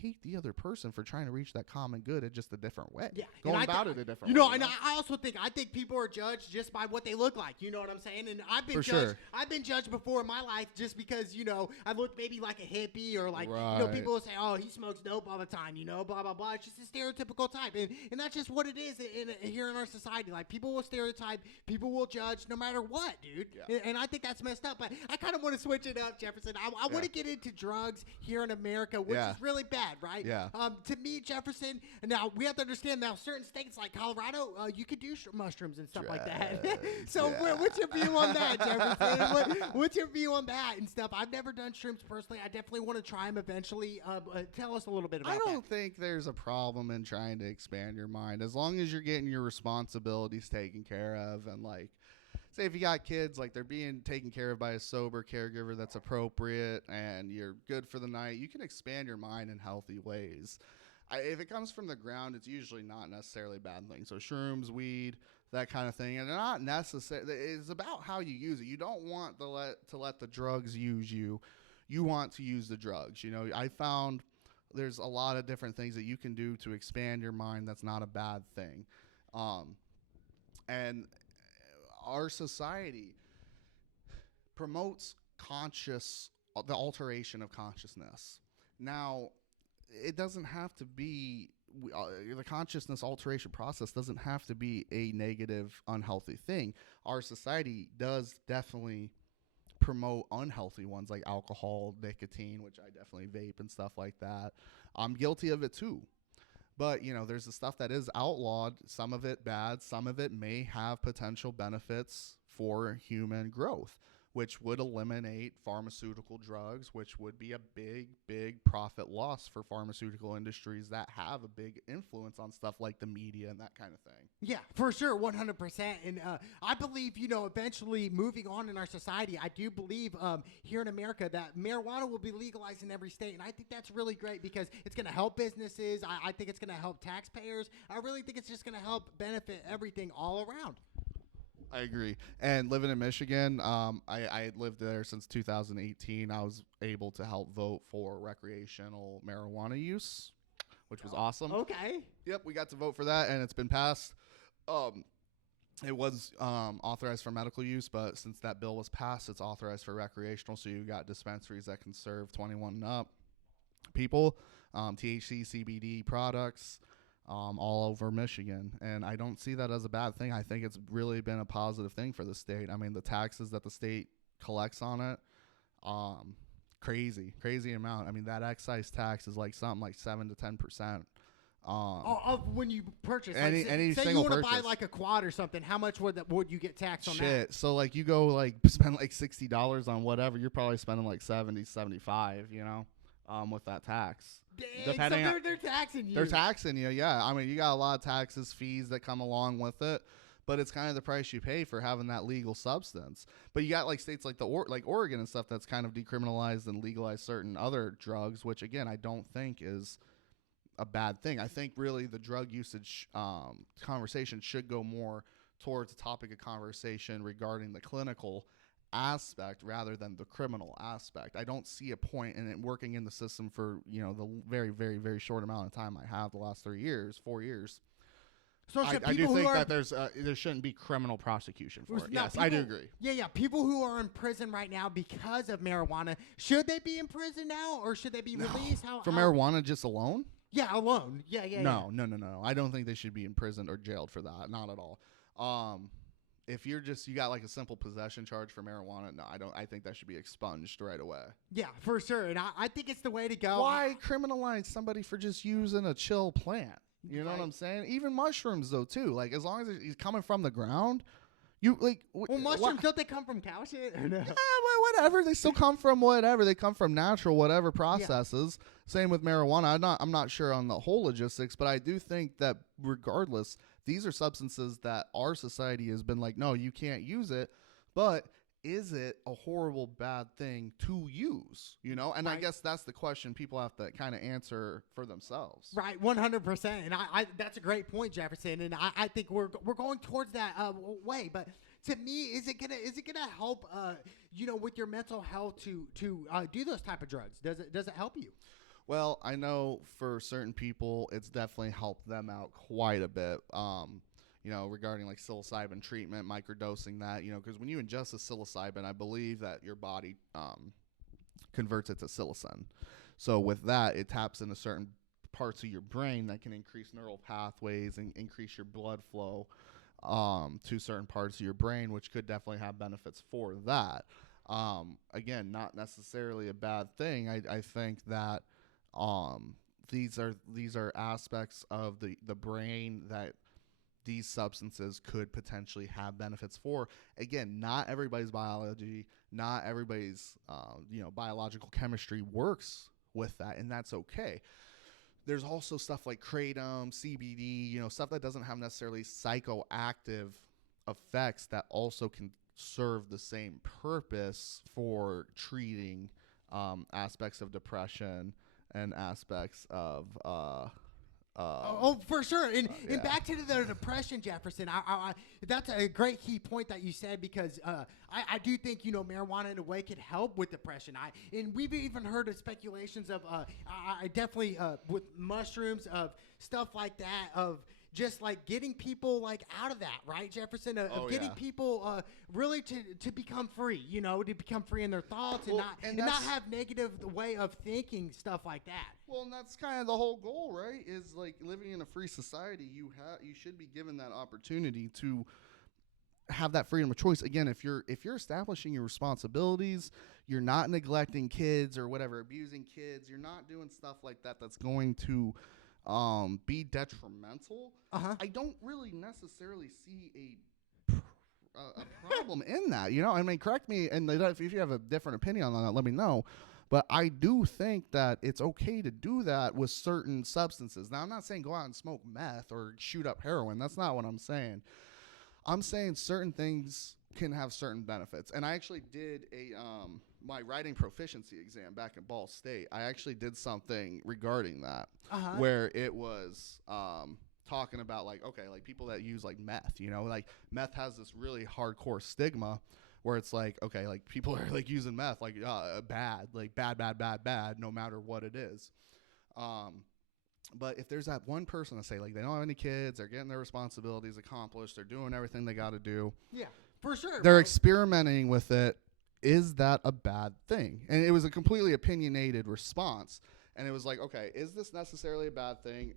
hate the other person for trying to reach that common good in just a different way? Yeah, going about it a different way. You know, and I also think people are judged just by what they look like. You know what I'm saying? And I've been judged. Sure. I've been judged before in my life just because, you know, I look maybe like a hippie, or like, you know, people will say, oh, he smokes dope all the time, you know, blah blah blah. It's just a stereotypical type, and that's just what it is here in our society. Like, people will stereotype, people will judge no matter what, dude. Yeah. And I think that's messed up. But I kind of want to switch it up, Jefferson. I want to get into drugs here in America, which is really bad, right? Yeah. To me, Jefferson, now we have to understand now certain states like Colorado, you could do mushrooms and stuff like that. So what's your view on that, Jefferson? What's your view on that and stuff? I've never done shrooms personally. I definitely want to try them eventually. Tell us a little bit about that. I don't think there's a problem in trying to expand your mind, as long as you're getting your responsibilities taken care of, and, like, say if you got kids, like, they're being taken care of by a sober caregiver that's appropriate, and you're good for the night, you can expand your mind in healthy ways. If it comes from the ground, it's usually not necessarily a bad thing. So shrooms, weed, that kind of thing, and they're not necessary. It's about how you use it. You don't want to let the drugs use you. You want to use the drugs. You know, I found there's a lot of different things that you can do to expand your mind. That's not a bad thing. And our society promotes the alteration of consciousness. Now, it doesn't have to be, the consciousness alteration process doesn't have to be a negative, unhealthy thing. Our society does definitely promote unhealthy ones like alcohol, nicotine, which I definitely vape and stuff like that. I'm guilty of it too. But, you know, there's the stuff that is outlawed, some of it bad, some of it may have potential benefits for human growth. which would eliminate pharmaceutical drugs, which would be a big profit loss for pharmaceutical industries that have a big influence on stuff like the media and that kind of thing. Yeah, for sure, 100%. And I believe, eventually moving on in our society, I do believe here in America that marijuana will be legalized in every state. And I think that's really great because it's going to help businesses. I think it's going to help taxpayers. I really think it's just going to help benefit everything all around. I agree. And living in Michigan, I lived there since 2018. I was able to help vote for recreational marijuana use, which was awesome. Okay. Yep, we got to vote for that, and it's been passed. It was authorized for medical use, but since that bill was passed, it's authorized for recreational. So you got dispensaries that can serve 21 and up people, THC, CBD products. All over Michigan, and I don't see that as a bad thing. I think it's really been a positive thing for the state. I mean, the taxes that the state collects on it, crazy amount. I mean, that excise tax is like something like 7 to 10%. Of when you purchase, any say single you want to purchase. buy like a quad or something, how much would you get taxed on that? Shit. So like you go like spend like $60 on whatever, you're probably spending like 70, 75, with that tax. Dang, so they're taxing you. They're taxing you, yeah. I mean, you got a lot of taxes, fees that come along with it, but it's kind of the price you pay for having that legal substance. But you got like states like like Oregon and stuff that's kind of decriminalized and legalized certain other drugs, which again I don't think is a bad thing. I think really the drug usage conversation should go more towards the topic of conversation regarding the clinical aspect rather than the criminal aspect. I don't see a point in it working in the system for the very very short amount of time I have, the last 4 years. So I do think that there shouldn't be criminal prosecution for it. Yes, I do agree. Yeah. People who are in prison right now because of marijuana, should they be in prison now or should they be released? For marijuana just alone? Yeah, alone. Yeah. No. I don't think they should be imprisoned or jailed for that. Not at all. If you got like a simple possession charge for marijuana, no, I think that should be expunged right away. Yeah, for sure. And I think it's the way to go. Why criminalize somebody for just using a chill plant? You know what I'm saying? Even mushrooms though too. Like as long as he's coming from the ground, you like. Well, mushrooms don't they come from cow shit? Or no? Yeah, well, whatever. They still come from whatever. They come from natural whatever processes. Yeah. Same with marijuana. I'm not sure on the whole logistics, but I do think that regardless, these are substances that our society has been like, no, you can't use it. But is it a horrible, bad thing to use? And right. I guess that's the question people have to kind of answer for themselves. Right, 100%. And I that's a great point, Jefferson. And I think we're going towards that way. But to me, is it gonna help with your mental health to do those type of drugs? Does it help you? Well, I know for certain people, it's definitely helped them out quite a bit. Regarding like psilocybin treatment, microdosing that, because when you ingest a psilocybin, I believe that your body converts it to psilocin. So with that, it taps into certain parts of your brain that can increase neural pathways and increase your blood flow to certain parts of your brain, which could definitely have benefits for that. Again, not necessarily a bad thing. I think that these are aspects of the brain that these substances could potentially have benefits for. Again, not everybody's biology, not everybody's biological chemistry works with that, and that's okay. There's also stuff like kratom, CBD, stuff that doesn't have necessarily psychoactive effects that also can serve the same purpose for treating aspects of depression and aspects of for sure. And back to the depression, Jefferson, I that's a great key point that you said, because I do think, marijuana in a way could help with depression. And we've even heard of speculations of, I definitely, with mushrooms, of stuff like that, of just like getting people like out of that, right, Jefferson? Of getting people really to become free, to become free in their thoughts and not have negative way of thinking, stuff like that. Well, and that's kind of the whole goal, right? Is like living in a free society. You should be given that opportunity to have that freedom of choice. Again, if you're establishing your responsibilities, you're not neglecting kids or whatever, abusing kids, you're not doing stuff like that that's going to be detrimental. I don't really necessarily see a problem in that. You know, I mean, correct me, and if you have a different opinion on that, let me know. But I do think that it's okay to do that with certain substances. Now, I'm not saying go out and smoke meth or shoot up heroin. That's not what I'm saying. I'm saying certain things can have certain benefits. And I actually did my writing proficiency exam back at Ball State. I actually did something regarding that, where it was talking about like, okay, like people that use like meth, you know, like meth has this really hardcore stigma where it's like, okay, like people are like using meth like bad, no matter what it is. But if there's that one person to say like they don't have any kids, they're getting their responsibilities accomplished, they're doing everything they got to do. Yeah, for sure. They're experimenting with it. Is that a bad thing? And it was a completely opinionated response. And it was like, okay, is this necessarily a bad thing?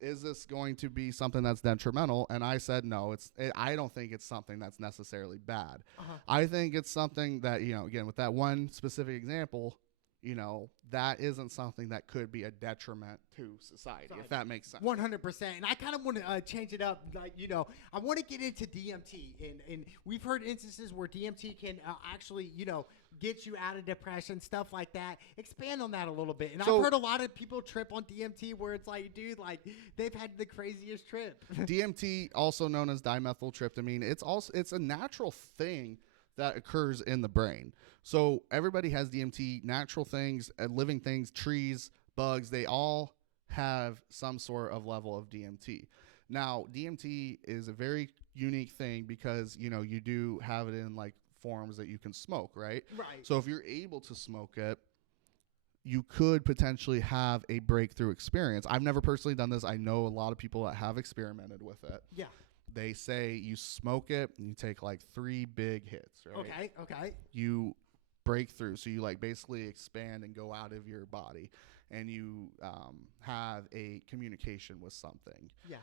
Is this going to be something that's detrimental? And I said, no, I don't think it's something that's necessarily bad. I think it's something that, you know, again, with that one specific example, you know, that isn't something that could be a detriment to society, if that makes sense. 100%. And I kind of want to change it up. Like, you know, I want to get into DMT. And we've heard instances where DMT can actually, you know, get you out of depression, stuff like that. Expand on that a little bit. And I've heard a lot of people trip on DMT where it's like, dude, like they've had the craziest trip. DMT, also known as dimethyltryptamine, it's a natural thing that occurs in the brain. So everybody has DMT, natural things, living things, trees, bugs, they all have some sort of level of DMT. Now, DMT is a very unique thing because, you know, you do have it in like forms that you can smoke, right? Right. So if you're able to smoke it, you could potentially have a breakthrough experience. I've never personally done this. I know a lot of people that have experimented with it. Yeah. They say you smoke it and you take like 3 big hits, right? Okay. You break through. So you like basically expand and go out of your body and you have a communication with something. Yeah.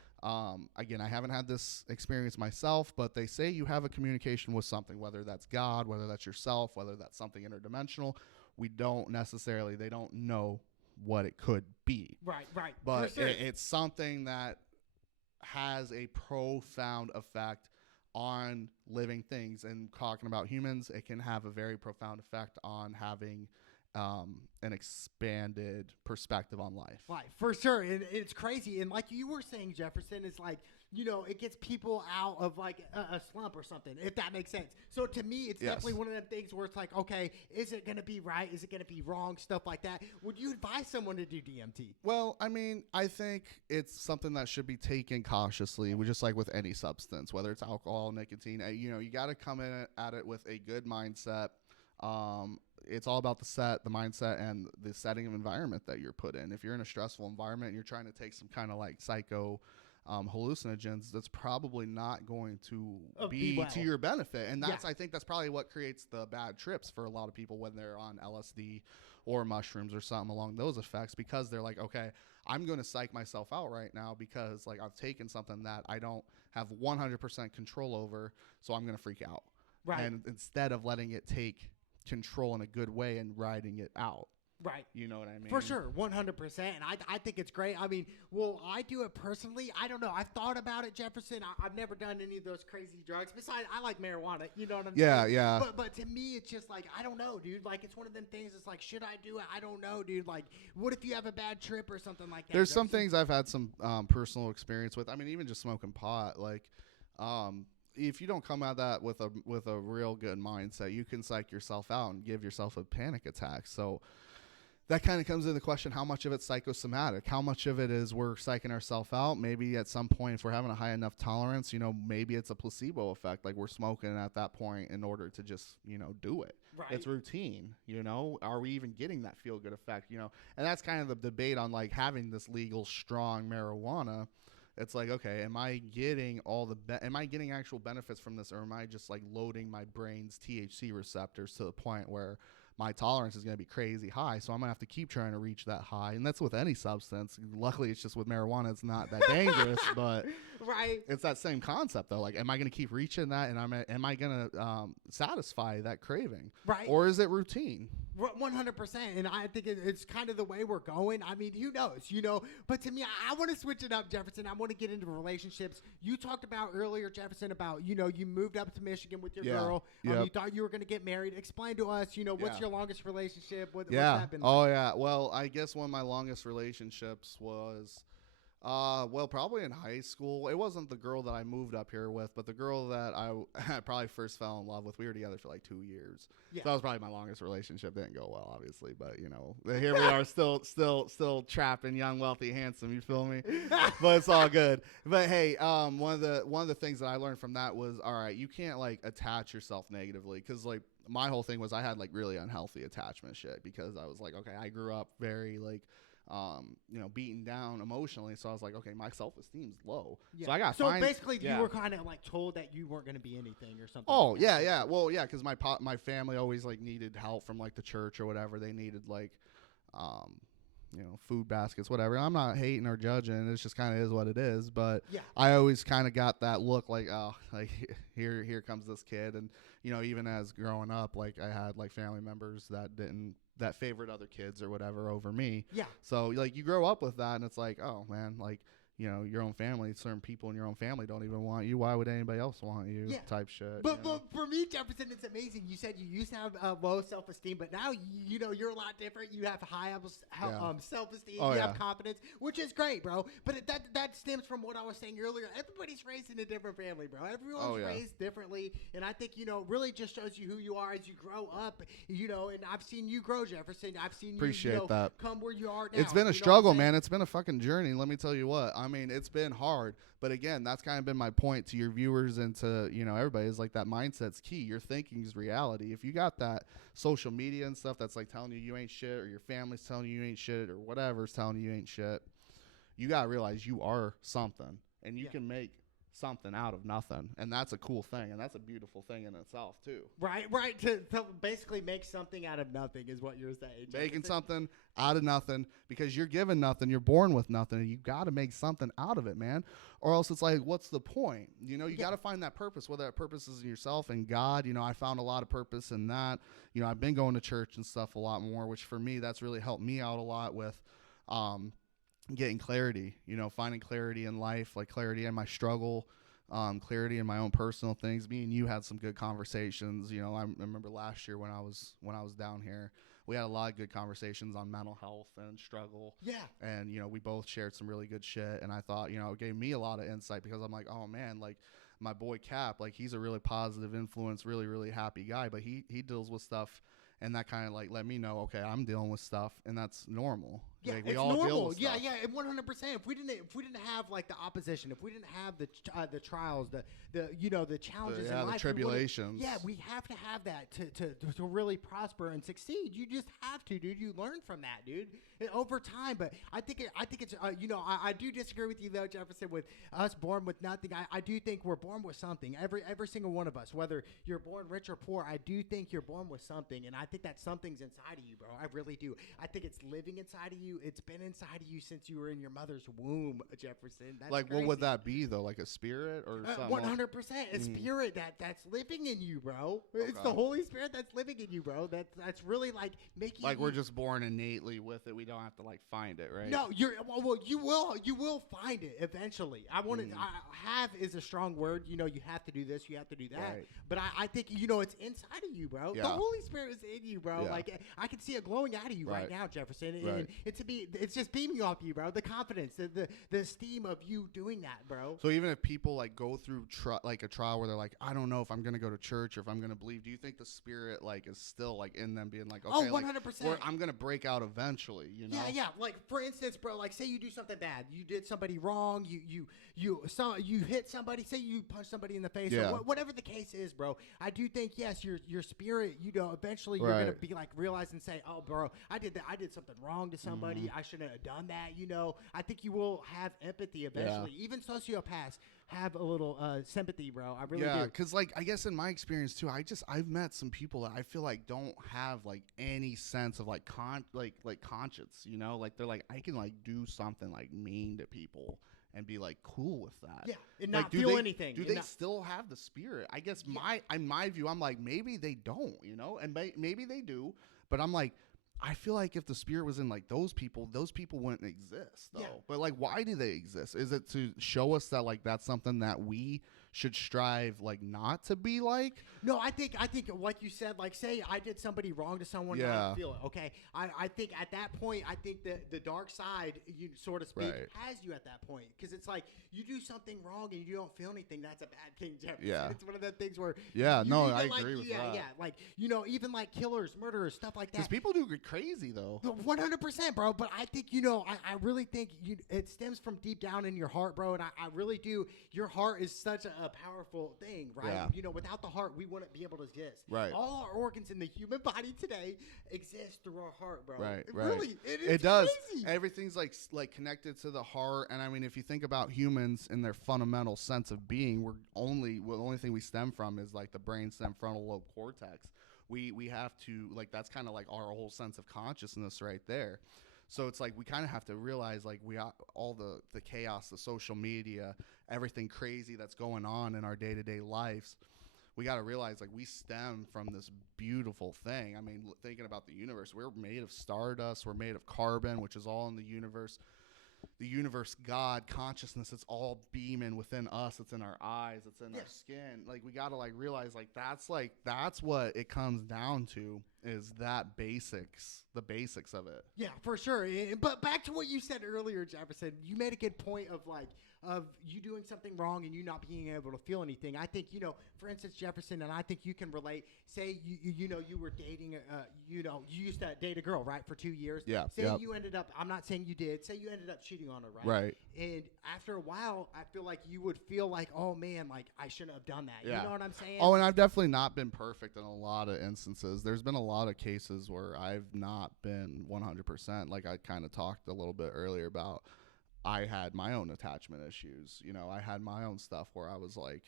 Again, I haven't had this experience myself, but they say you have a communication with something, whether that's God, whether that's yourself, whether that's something interdimensional. They don't know what it could be. Right. But it's something that has a profound effect on living things. And talking about humans, it can have a very profound effect on having an expanded perspective on life. Right, for sure. And it's crazy. And like you were saying, Jefferson, it's like, you know, it gets people out of like a slump or something, if that makes sense. So to me, it's definitely one of them things where it's like, okay, is it going to be right? Is it going to be wrong? Stuff like that. Would you advise someone to do DMT? Well, I mean, I think it's something that should be taken cautiously, just like with any substance, whether it's alcohol, nicotine. You know, you got to come in at it with a good mindset. It's all about the mindset and the setting of environment that you're put in. If you're in a stressful environment and you're trying to take some kind of like psycho hallucinogens, that's probably not going to be to your benefit. And I think that's probably what creates the bad trips for a lot of people when they're on LSD or mushrooms or something along those effects, because they're like, okay, I'm going to psych myself out right now because like I've taken something that I don't have 100% control over, so I'm going to freak out. Right. And instead of letting it take control in a good way and riding it out. Right. You know what I mean? For sure, 100%. And I think it's great. I mean, well, I do it personally. I don't know. I've thought about it, Jefferson. I've never done any of those crazy drugs. Besides, I like marijuana. You know what I'm saying? Yeah. But to me, it's just like, I don't know, dude. Like, it's one of them things. It's like, should I do it? I don't know, dude. Like, what if you have a bad trip or something like that? There's some things I've had some personal experience with. I mean, even just smoking pot. Like, if you don't come at that with a real good mindset, you can psych yourself out and give yourself a panic attack. So that kind of comes into the question, how much of it's psychosomatic? How much of it is we're psyching ourselves out? Maybe at some point, if we're having a high enough tolerance, you know, maybe it's a placebo effect. Like we're smoking at that point in order to just, you know, do it. Right. It's routine, you know. Are we even getting that feel-good effect, you know? And that's kind of the debate on, like, having this legal, strong marijuana. It's like, okay, am I getting am I getting actual benefits from this, or am I just, like, loading my brain's THC receptors to the point where my tolerance is going to be crazy high, so I'm going to have to keep trying to reach that high. And that's with any substance. Luckily, it's just with marijuana, it's not that dangerous, but right. It's that same concept, though. Like, am I going to keep reaching that, and am I going to satisfy that craving? Right. Or is it routine? 100%, and I think it's kind of the way we're going. I mean, who knows, But to me, I want to switch it up, Jefferson. I want to get into relationships. You talked about earlier, Jefferson, about you moved up to Michigan with your girl. You thought you were going to get married. Explain to us, what's your longest relationship? What's happened? Oh yeah. Well, I guess one of my longest relationships was. Well, probably in high school. It wasn't the girl that I moved up here with, but the girl that I probably first fell in love with. We were together for like 2 years. Yeah. So that was probably my longest relationship. Didn't go well, obviously, but here we are, still trapping, young, wealthy, handsome. You feel me? But it's all good. But hey, one of the things that I learned from that was, all right, you can't like attach yourself negatively, because like my whole thing was I had like really unhealthy attachment shit, because I was like, okay, I grew up very like. Beaten down emotionally. So I was like, okay, my self-esteem's low. Yeah. So I got basically you were kind of like told that you weren't going to be anything or something. Oh, like yeah. Well, yeah, because my family always like needed help from like the church or whatever. They needed like, food baskets, whatever. I'm not hating or judging. It's just kind of is what it is. But I always kind of got that look like, oh, like here comes this kid. And, even as growing up, like I had like family members that favored other kids or whatever over me. Yeah. So like you grow up with that, and it's like, oh man, like, your own family, certain people in your own family don't even want you. Why would anybody else want you? Yeah. Type shit. But for me, Jefferson, it's amazing. You said you used to have low self-esteem, but now, you're a lot different. You have high self-esteem. You have confidence, which is great, bro. But that stems from what I was saying earlier. Everybody's raised in a different family, bro. Everyone's raised differently. And I think, really just shows you who you are as you grow up, and I've seen you grow, Jefferson. I've seen you that. Come where you are now. It's been a struggle, man. It's been a fucking journey. Let me tell you what. I mean, it's been hard, but again, that's kind of been my point to your viewers and to, everybody, is like that mindset's key. Your thinking is reality. If you got that social media and stuff that's like telling you ain't shit, or your family's telling you ain't shit, or whatever's telling you ain't shit, you got to realize you are something, and you can make something out of nothing, and that's a cool thing, and that's a beautiful thing in itself too. Right. To basically make something out of nothing is what you're saying. Making something out of nothing, because you're given nothing, you're born with nothing, and you got to make something out of it, man. Or else it's like, what's the point? You got to find that purpose, whether that purpose is in yourself and God. I found a lot of purpose in that. I've been going to church and stuff a lot more, which for me, that's really helped me out a lot with getting clarity, finding clarity in life, like clarity in my struggle, clarity in my own personal things. Me and you had some good conversations. I remember last year when I was down here, we had a lot of good conversations on mental health and struggle. Yeah. And, we both shared some really good shit. And I thought, it gave me a lot of insight, because I'm like, oh man, like my boy Cap, like he's a really positive influence, really, really happy guy, but he deals with stuff. And that kind of like let me know, okay, I'm dealing with stuff, and that's normal. Yeah, like, we all normal. Deal with stuff. Yeah, 100%. If we didn't have like the opposition, if we didn't have the trials, the challenges in life, the tribulations. We have to have that to really prosper and succeed. You just have to, dude. You learn from that, dude, over time. But I think it's I do disagree with you though, Jefferson. With us born with nothing, I do think we're born with something. Every single one of us, whether you're born rich or poor, I do think you're born with something, and I think that something's inside of you, bro. I really do. I think it's living inside of you. It's been inside of you since you were in your mother's womb, Jefferson. That's like, crazy. what would that be though? Like a spirit or something? 100%. A spirit that's living in you, bro. Okay. It's the Holy Spirit that's living in you, bro. That's really like making. Like we're just born innately with it. We don't have to like find it, right? No, you will find it eventually. Have is a strong word. You have to do this, you have to do that. Right. But I think it's inside of you, bro. Yeah. The Holy Spirit is in you, bro. Yeah. Like I can see it glowing out of you right now, Jefferson. And it's just beaming off you, bro. The confidence, the esteem of you doing that, bro. So even if people like go through like a trial where they're like, I don't know if I'm gonna go to church or if I'm gonna believe, do you think the Spirit like is still like in them being like, okay, 100%. I'm gonna break out eventually, Yeah. Like for instance, bro, like say you do something bad, you did somebody wrong, you hit somebody, say you punch somebody in the face, or whatever the case is, bro. I do think yes, your spirit, eventually you're gonna be like realize and say, oh, bro, I did something wrong to somebody. I shouldn't have done that. I think you will have empathy eventually. Yeah. Even sociopaths have a little sympathy, bro. I really do. Yeah, because like I guess in my experience too, I've met some people that I feel like don't have like any sense of like conscience. Like they're like, I can like do something like mean to people, and be like cool with that. Yeah, and not feel anything. Do they still have the spirit? I guess in my view, I'm like, maybe they don't, you know, and maybe they do, but I'm like, I feel like if the spirit was in like those people wouldn't exist though. Yeah. But like, why do they exist? Is it to show us that like that's something that we should strive like not to be like? No, I think like you said, like say I did somebody wrong to someone, and I feel it. Okay, I think at that point, I think that the dark side, you so to speak, has you at that point, because it's like you do something wrong and you don't feel anything. That's a bad thing, Jefferson. Yeah, it's one of the things where I agree with that. Yeah, like you know, even like killers, murderers, stuff like that. Because people do get crazy though. 100%, bro. But I think I really think it stems from deep down in your heart, bro. And I really do. Your heart is such a powerful thing, right? Yeah. You know, without the heart, we wouldn't be able to exist. Right. All our organs in the human body today exist through our heart, bro. Right. Really, it does. Crazy. Everything's like connected to the heart, and I mean, if you think about humans in their fundamental sense of being, the only thing we stem from is like the brainstem frontal lobe cortex. We have to like that's kind of like our whole sense of consciousness right there. So it's like we kind of have to realize like all the chaos, the social media, everything crazy that's going on in our day-to-day lives. We got to realize like we stem from this beautiful thing. I mean, thinking about the universe, we're made of stardust, we're made of carbon, which is all in the universe. The universe, God, consciousness, it's all beaming within us. It's in our eyes. It's in our skin. Like we got to like realize that's what it comes down to is the basics of it. Yeah, for sure. But back to what you said earlier, Jefferson, you made a good point of like, of you doing something wrong and you not being able to feel anything. I think, for instance, Jefferson, and I think you can relate, say you were dating, you used to date a girl, right, for 2 years. Yeah. Say you ended up, I'm not saying you did, say you ended up cheating on her, right? Right. And after a while, I feel like you would feel like, oh man, like I shouldn't have done that. Yeah. You know what I'm saying? Oh, and I've definitely not been perfect in a lot of instances. There's been a lot of cases where I've not been 100%. Like I kind of talked a little bit earlier about, I had my own attachment issues. I had my own stuff where I was like,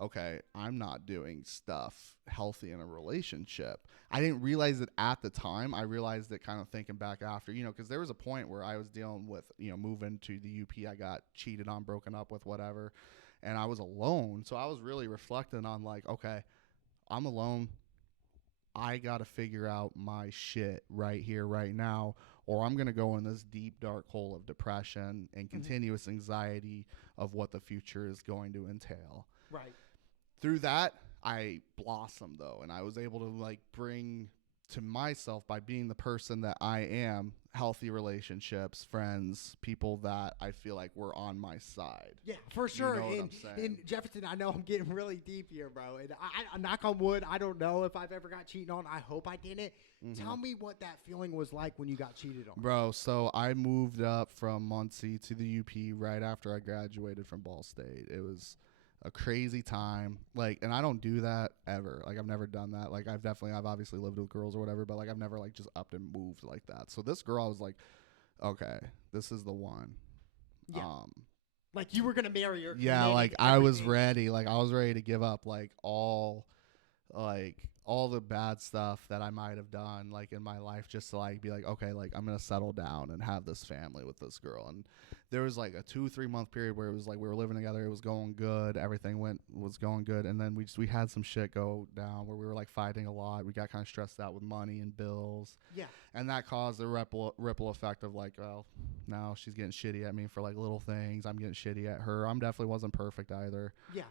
okay, I'm not doing stuff healthy in a relationship. I didn't realize it at the time. I realized it kind of thinking back after, because there was a point where I was dealing with, moving to the UP. I got cheated on, broken up with, whatever. And I was alone. So I was really reflecting on like, okay, I'm alone. I got to figure out my shit right here, right now, or I'm going to go in this deep, dark hole of depression and continuous anxiety of what the future is going to entail. Right. Through that, I blossomed, though, and I was able to, like, bring to myself, by being the person that I am, healthy relationships, friends, people that I feel like were on my side. Yeah, for sure. And Jefferson, I know I'm getting really deep here, bro. And I knock on wood, I don't know if I've ever got cheated on. I hope I didn't. Mm-hmm. Tell me what that feeling was like when you got cheated on. Bro, so I moved up from Muncie to the UP right after I graduated from Ball State. It was a crazy time, like, and I don't do that ever. Like, I've never done that. Like, I've obviously lived with girls or whatever, but like I've never like just upped and moved like that. So this girl, I was like, okay, this is the one. Yeah. Like you were gonna marry her. Yeah, like I was ready. Like I was ready to give up like all the bad stuff that I might have done like in my life, just to like be like, okay, like I'm gonna settle down and have this family with this girl. And there was like a 2-3 month period where it was like we were living together, it was going good, everything was going good, and then we had some shit go down where we were like fighting a lot. We got kind of stressed out with money and bills. Yeah. And that caused a ripple effect of like, well, now she's getting shitty at me for like little things. I'm getting shitty at her. I'm definitely wasn't perfect either. Yeah.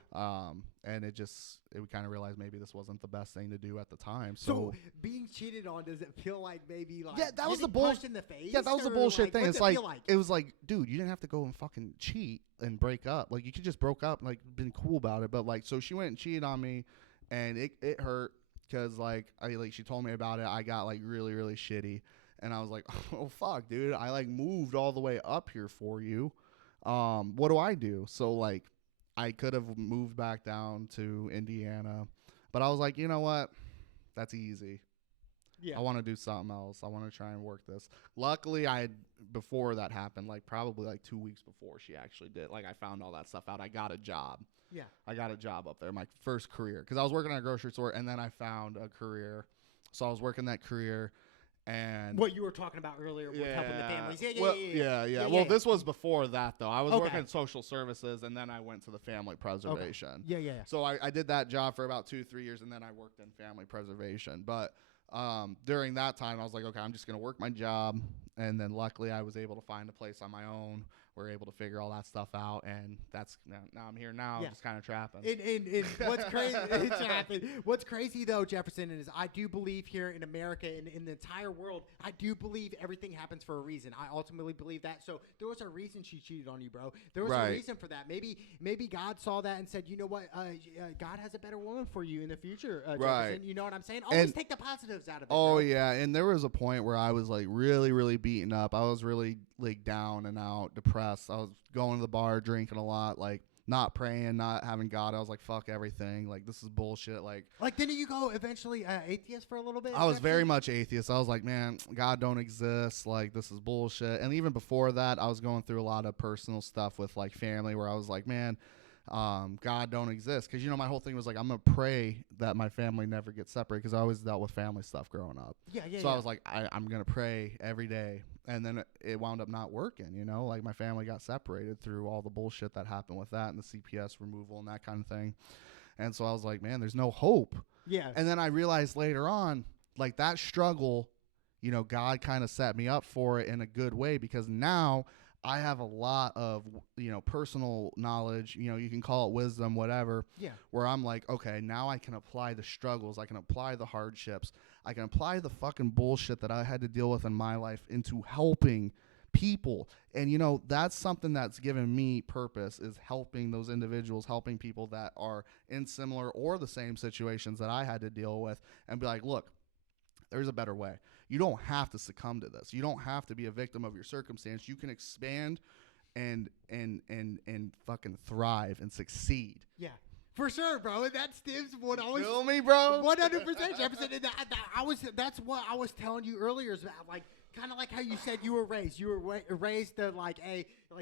And we kind of realized maybe this wasn't the best thing to do at the time. So being cheated on, does it feel like maybe like that was the bullshit in the face? Yeah, that was the bullshit thing. It's like it was like, dude, you didn't have to go and fucking cheat and break up. Like you could just broke up and like been cool about it. But like, so she went and cheated on me, and it hurt because like she told me about it. I got like really, really shitty. And I was like, oh, fuck, dude. I, like, moved all the way up here for you. What do I do? So, like, I could have moved back down to Indiana. But I was like, you know what? That's easy. Yeah. I want to do something else. I want to try and work this. Luckily, before that happened, like, probably, like, 2 weeks before she actually did. Like, I found all that stuff out. I got a job. Yeah. I got a job up there, my first career. Because I was working at a grocery store, and then I found a career. So I was working that career. And what you were talking about earlier with helping the families. Well, this was before that, though. I was working in social services, and then I went to the family preservation. So I did that job for about 2-3 years, and then I worked in family preservation. But during that time, I was like, okay, I'm just going to work my job. And then luckily I was able to find a place on my own. We're able to figure all that stuff out, and that's now I'm here now, just kind of trapping. And what's crazy? What's crazy though, Jefferson, is I do believe here in America and in the entire world, I do believe everything happens for a reason. I ultimately believe that. So there was a reason she cheated on you, bro. There was a reason for that. Maybe God saw that and said, you know what, God has a better woman for you in the future, Jefferson. You know what I'm saying? Always take the positives out of it. Oh yeah, and there was a point where I was like really, really beaten up. I was really like down and out, depressed. I was going to the bar, drinking a lot, like not praying, not having God. I was like, fuck everything. Like, this is bullshit. Like didn't you go eventually atheist for a little bit? I was very much atheist. I was like, man, God don't exist. Like, this is bullshit. And even before that, I was going through a lot of personal stuff with like family where I was like, man, God don't exist. Because, you know, my whole thing was like, I'm going to pray that my family never gets separated, because I always dealt with family stuff growing up. So I was like, I'm going to pray every day. And then it wound up not working, you know, like my family got separated through all the bullshit that happened with that and the CPS removal and that kind of thing. And so I was like, man, there's no hope. And then I realized later on, like that struggle, you know, God kind of set me up for it in a good way, because now I have a lot of, you know, personal knowledge, you know, you can call it wisdom, whatever, where I'm like, okay, now I can apply the struggles, I can apply the hardships, I can apply the fucking bullshit that I had to deal with in my life into helping people. And, you know, that's something that's given me purpose, is helping those individuals, helping people that are in similar or the same situations that I had to deal with, and be like, look, there's a better way. You don't have to succumb to this. You don't have to be a victim of your circumstance. You can expand and fucking thrive and succeed. For sure, bro. That's what I was. Feel me, bro? 100%, Jefferson. That's what I was telling you earlier, is about, like, kind of like how you said you were raised. You were raised to like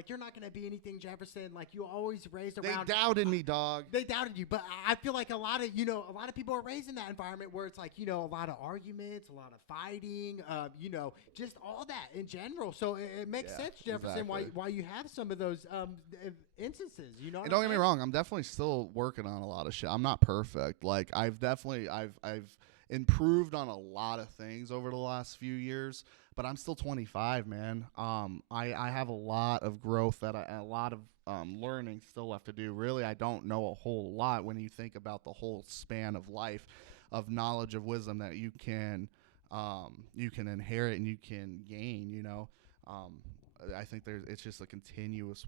you're not gonna be anything, Jefferson. Like, you always raised around. They doubted me, dog. They doubted you, but I feel like a lot of people are raised in that environment where it's like, you know, a lot of arguments, a lot of fighting, you know, just all that in general. So it makes sense, Jefferson, why you have some of those instances. You know, and don't get me wrong, I'm definitely still working on a lot of shit. I'm not perfect. Like, I've improved on a lot of things over the last few years, but I'm still 25, man. I have a lot of growth a lot of learning still left to do. Really, I don't know a whole lot when you think about the whole span of life, of knowledge, of wisdom that you can inherit and you can gain, you know. I think it's just a continuous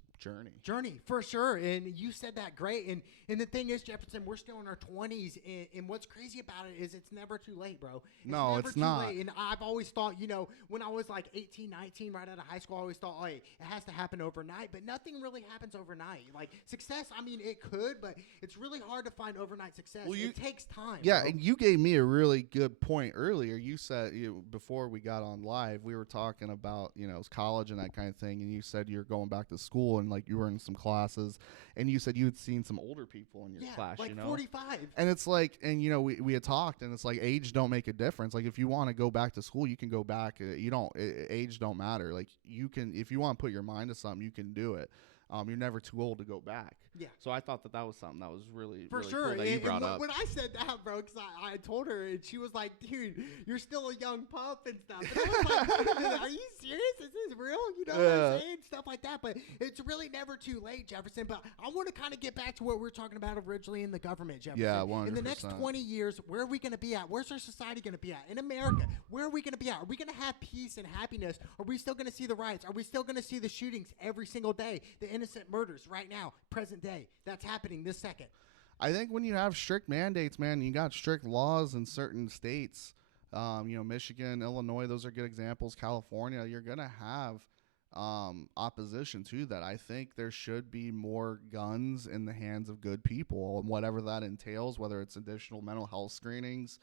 journey for sure. And you said that great. And the thing is, Jefferson, we're still in our 20s, and what's crazy about it is it's never too late, bro. It's not. Late. And I've always thought, you know, when I was like 18, 19, right out of high school, I always thought, hey, it has to happen overnight, but nothing really happens overnight. Like, success, I mean, it could, but it's really hard to find overnight success. Well, it takes time. Yeah, bro. And you gave me a really good point earlier. You said, before we got on live, we were talking about, you know, college and that kind of thing, and you said you're going back to school and like you were in some classes, and you said you had seen some older people in your class, like, you know, 45. And it's like, and you know, we had talked, and it's like, age don't make a difference. Like, if you want to go back to school, you can go back. Age don't matter. Like, you can, if you want to put your mind to something, you can do it. You're never too old to go back. Yeah. So I thought that was something that was really, for really sure. Cool that you brought up. When I said that, bro, because I told her, and she was like, dude, you're still a young pup and stuff. And I was like, are you serious? Is this real? You know what I'm saying? Stuff like that. But it's really never too late, Jefferson. But I want to kind of get back to what we were talking about originally in the government, Jefferson. Yeah, 100%. In the next 20 years, where are we going to be at? Where's our society going to be at? In America, where are we going to be at? Are we going to have peace and happiness? Are we still going to see the riots? Are we still going to see the shootings every single day? The innocent murders right now, present day. That's happening this second. I think when you have strict mandates, man, you got strict laws in certain states. You know, Michigan, Illinois, those are good examples. California, you're going to have opposition to that. I think there should be more guns in the hands of good people, and whatever that entails, whether it's additional mental health screenings,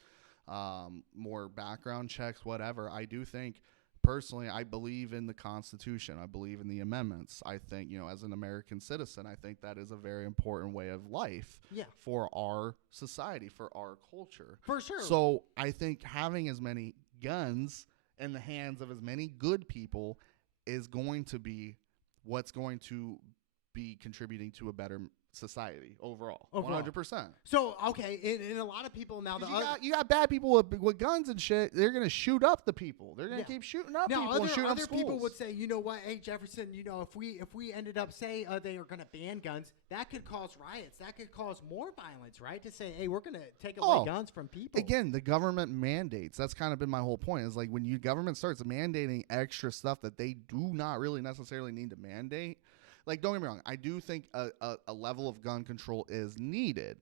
more background checks, whatever. I do think, personally, I believe in the Constitution. I believe in the amendments. I think, you know, as an American citizen, I think that is a very important way of life for our society, for our culture. For sure. So I think having as many guns in the hands of as many good people is going to be what's going to be contributing to a better society overall. 100%. So, okay, and a lot of people now... You got bad people with guns and shit. They're going to shoot up the people. They're going to keep shooting up people and shooting up schools. Other people would say, you know what, hey, Jefferson, you know, if we ended up, say, they are going to ban guns, that could cause riots. That could cause more violence, right? To say, hey, we're going to take away guns from people. Again, the government mandates. That's kind of been my whole point. Is like when government starts mandating extra stuff that they do not really necessarily need to mandate. Like, don't get me wrong, I do think a level of gun control is needed.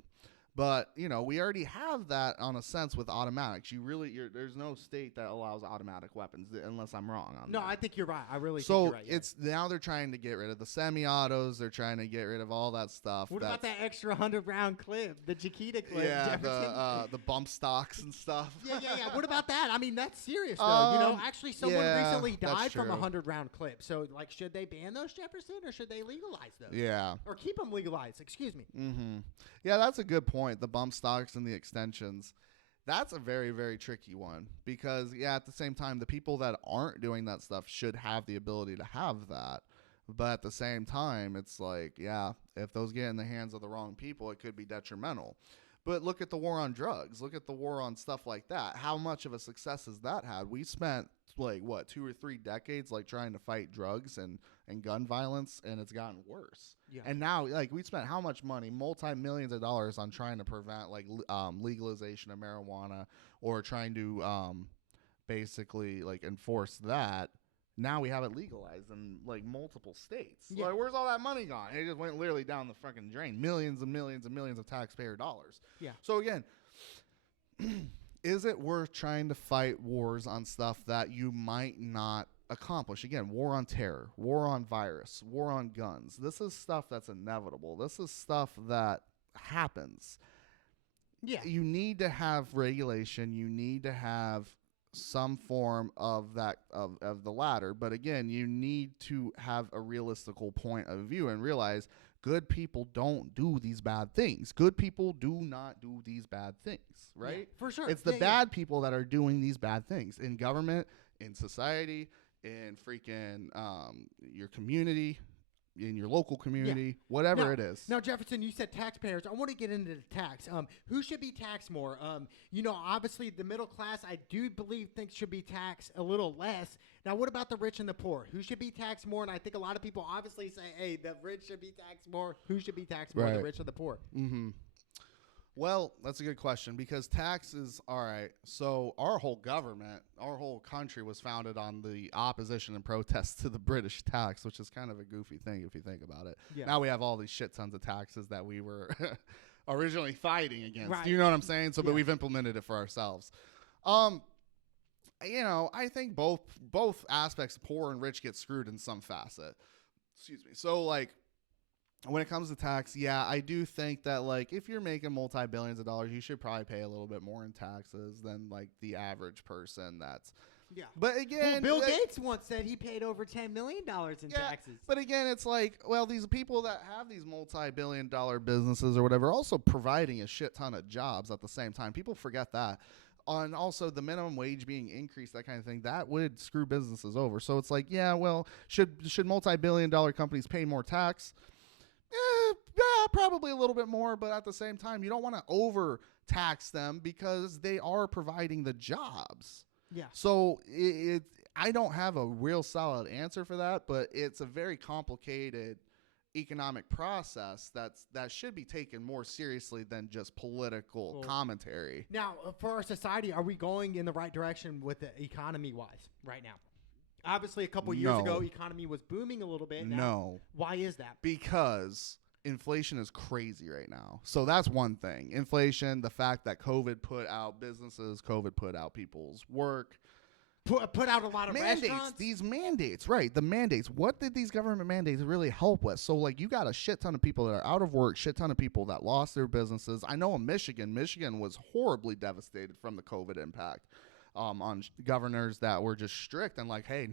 But, you know, we already have that on a sense with automatics. There's no state that allows automatic weapons, unless I'm wrong on that. No, I think you're right. I really think you're right. So now they're trying to get rid of the semi-autos. They're trying to get rid of all that stuff. What about that extra 100-round clip, the Chiquita clip? Yeah, the bump stocks and stuff. Yeah. What about that? I mean, that's serious, though. You know, actually, someone recently died from a 100-round clip. So, like, should they ban those, Jefferson, or should they legalize those? Yeah. Or keep them legalized, excuse me. Mm-hmm. Yeah, that's a good point. The bump stocks and the extensions. That's a very, very tricky one because, yeah, at the same time, the people that aren't doing that stuff should have the ability to have that. But at the same time, it's like, yeah, if those get in the hands of the wrong people, it could be detrimental. But look at the war on drugs. Look at the war on stuff like that. How much of a success has that had? We spent, like, 2 or 3 decades, like, trying to fight drugs and gun violence, and it's gotten worse. Yeah. And now, like, we spent how much money, multi-millions of dollars, on trying to prevent, like, legalization of marijuana or trying to basically, like, enforce that. Now we have it legalized in, like, multiple states. Yeah. Like, where's all that money gone? It just went literally down the fucking drain. Millions and millions and millions of taxpayer dollars. Yeah. So, again, is it worth trying to fight wars on stuff that you might not accomplish? Again, war on terror, war on virus, war on guns. This is stuff that's inevitable. This is stuff that happens. Yeah. You need to have regulation. You need to have some form of that of the latter. But again, you need to have a realistical point of view and realize good people don't do these bad things. Good people do not do these bad things, right? Yeah, for sure. It's the bad people that are doing these bad things in government, in society, in freaking your community, in your local community, whatever it is. Now, Jefferson, you said taxpayers. I want to get into the tax. Who should be taxed more? You know, obviously the middle class, I do believe, thinks should be taxed a little less. Now, what about the rich and the poor? Who should be taxed more? And I think a lot of people obviously say, hey, the rich should be taxed more. Who should be taxed more, the rich or the poor? Mm-hmm. Well, that's a good question because taxes, all right, so our whole government, our whole country was founded on the opposition and protest to the British tax, which is kind of a goofy thing if you think about it. Yeah. Now we have all these shit tons of taxes that we were originally fighting against. Right. Do you know what I'm saying? So, but we've implemented it for ourselves. You know, I think both aspects, poor and rich, get screwed in some facet. Excuse me. So, like, when it comes to tax, yeah, I do think that, like, if you're making multi-billions of dollars, you should probably pay a little bit more in taxes than, like, the average person that's... Yeah. But again... Well, Bill Gates once said he paid over $10 million in taxes. But again, it's like, well, these people that have these multi-billion dollar businesses or whatever are also providing a shit ton of jobs at the same time. People forget that. And also the minimum wage being increased, that kind of thing, that would screw businesses over. So it's like, yeah, well, should multi-billion dollar companies pay more tax? Yeah, probably a little bit more, but at the same time, you don't want to overtax them because they are providing the jobs. Yeah. So I don't have a real solid answer for that, but it's a very complicated economic process that should be taken more seriously than just political commentary. Now, for our society, are we going in the right direction with the economy-wise right now? Obviously, a couple years ago, economy was booming a little bit. Now, no. Why is that? Because inflation is crazy right now. So that's one thing. Inflation, the fact that COVID put out businesses, COVID put out people's work. Put out a lot of restaurants. These mandates, right? The mandates. What did these government mandates really help with? So, like, you got a shit ton of people that are out of work, shit ton of people that lost their businesses. I know in Michigan was horribly devastated from the COVID impact. On governors that were just strict and like, hey,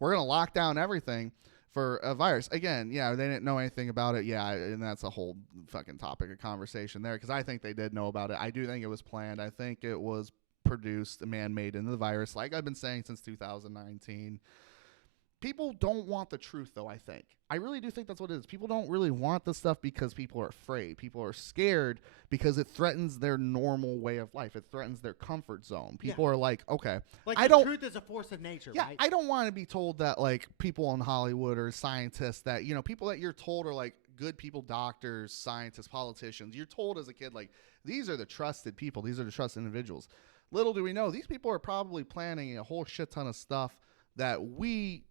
we're going to lock down everything for a virus. Again, yeah, they didn't know anything about it. Yeah, and that's a whole fucking topic of conversation there because I think they did know about it. I do think it was planned. I think it was produced, man-made into the virus. Like I've been saying since 2019. People don't want the truth, though, I think. I really do think that's what it is. People don't really want this stuff because people are afraid. People are scared because it threatens their normal way of life. It threatens their comfort zone. People are like, okay. Like the truth is a force of nature, right? I don't want to be told that, like, people in Hollywood or scientists that, you know, people that you're told are, like, good people, doctors, scientists, politicians. You're told as a kid, like, these are the trusted people. These are the trusted individuals. Little do we know, these people are probably planning a whole shit ton of stuff that we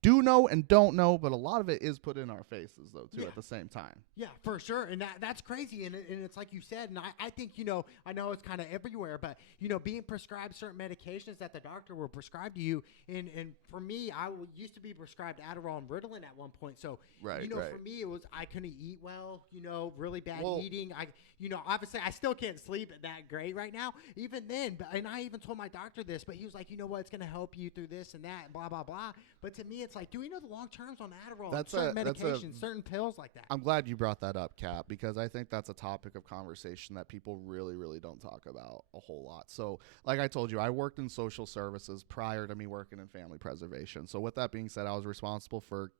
do know and don't know, but a lot of it is put in our faces, though, too, at the same time. Yeah, for sure. And that's crazy. And it's like you said, and I think, you know, I know it's kind of everywhere, but, you know, being prescribed certain medications that the doctor will prescribe to you. And for me, I used to be prescribed Adderall and Ritalin at one point. So, you know, for me, it was I couldn't eat well, you know, really bad eating. You know, obviously, I still can't sleep that great right now. Even then, and I even told my doctor this, but he was like, you know what, it's going to help you through this and that, blah, blah, blah. But to me, it's like, do we know the long terms on Adderall, certain medications, certain pills like that? I'm glad you brought that up, Cap, because I think that's a topic of conversation that people really, really don't talk about a whole lot. So, like I told you, I worked in social services prior to me working in family preservation. So with that being said, I was responsible for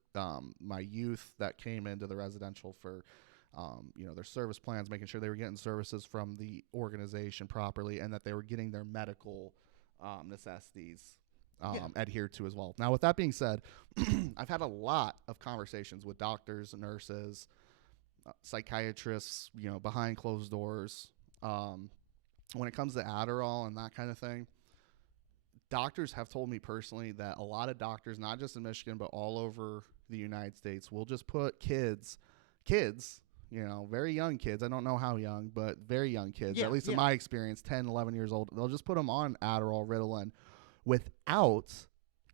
my youth that came into the residential for you know, their service plans, making sure they were getting services from the organization properly and that they were getting their medical necessities adhered to as well. Now, with that being said, I've had a lot of conversations with doctors, nurses, psychiatrists, you know, behind closed doors. When it comes to Adderall and that kind of thing, doctors have told me personally that a lot of doctors, not just in Michigan, but all over the United States, will just put kids, you know, very young kids. I don't know how young, but very young kids, at least in my experience, 10, 11 years old. They'll just put them on Adderall, Ritalin, without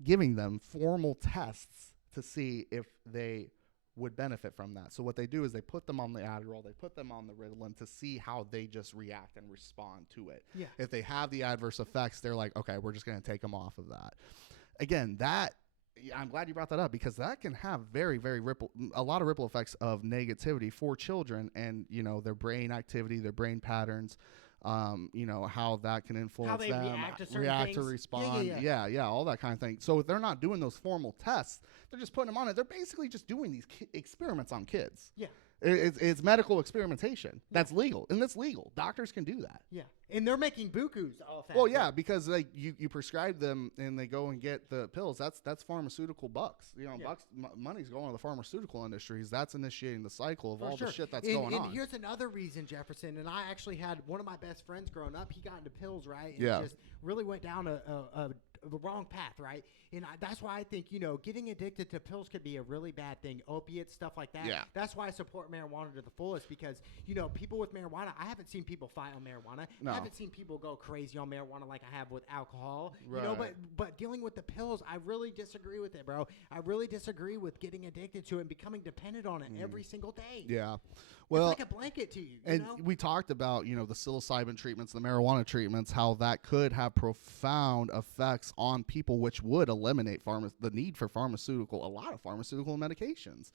giving them formal tests to see if they would benefit from that. So what they do is they put them on the Adderall, they put them on the Ritalin to see how they just react and respond to it. Yeah. If they have the adverse effects, they're like, okay, we're just going to take them off of that. Again, I'm glad you brought that up because that can have a lot of ripple effects of negativity for children and, you know, their brain activity, their brain patterns, you know, how that can influence how they them, react to respond. Yeah, all that kind of thing. So if they're not doing those formal tests, they're just putting them on it. They're basically just doing these experiments on kids. Yeah. It's medical experimentation. That's legal, and that's legal. Doctors can do that. Yeah, and they're making bukus off that. Well, yeah, because like you prescribe them and they go and get the pills. That's pharmaceutical bucks. You know, money's going to the pharmaceutical industries. That's initiating the cycle of all the shit that's going on. And here's another reason, Jefferson. And I actually had one of my best friends growing up. He got into pills, right? And just really went down the wrong path, right? And that's why I think, you know, getting addicted to pills could be a really bad thing. Opiates, stuff like that. Yeah. That's why I support marijuana to the fullest because, you know, people with marijuana, I haven't seen people fight on marijuana. No. I haven't seen people go crazy on marijuana like I have with alcohol. Right. You know, but dealing with the pills, I really disagree with it, bro. I really disagree with getting addicted to it and becoming dependent on it every single day. Yeah. Well, it's like a blanket to you, and know? we talked about, you know, the psilocybin treatments, the marijuana treatments, how that could have profound effects on people, which would eliminate the need for a lot of pharmaceutical medications,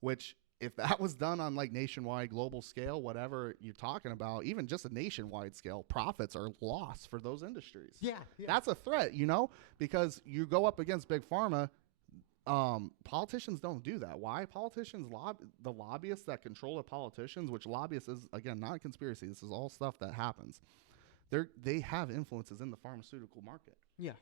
which if that was done on like nationwide, global scale, whatever you're talking about, even just a nationwide scale, profits are lost for those industries. Yeah. That's a threat, you know, because you go up against big pharma. Politicians don't do that. Why? Politicians, the lobbyists that control the politicians, which lobbyists is, again, not a conspiracy. This is all stuff that happens. They have influences in the pharmaceutical market. Yeah.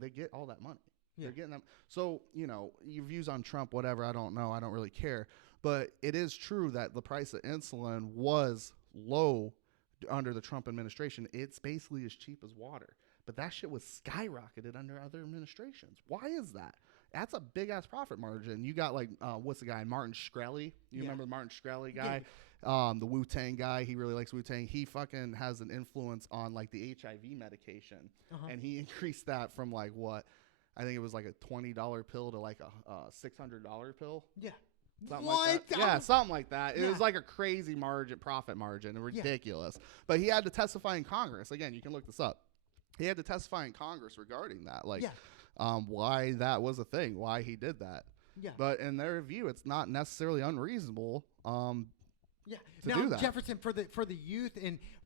They get all that money. Yeah. They're getting them. So, you know, your views on Trump, whatever, I don't know. I don't really care. But it is true that the price of insulin was low under the Trump administration. It's basically as cheap as water. But that shit was skyrocketed under other administrations. Why is that? That's a big ass profit margin. You got like, what's the guy? Martin Shkreli. You remember the Martin Shkreli guy? Yeah. The Wu-Tang guy. He really likes Wu-Tang. He fucking has an influence on like the HIV medication. And he increased that from like what? I think it was like a $20 pill to like a $600 pill. Yeah. Something like that. Yeah, something like that. It was like a crazy profit margin. Ridiculous. But he had to testify in Congress. Again, you can look this up. He had to testify in Congress regarding that. Like, why that was a thing, why he did that. Yeah. But in their view, it's not necessarily unreasonable. Yeah. to Now, do that. Jefferson, for the youth,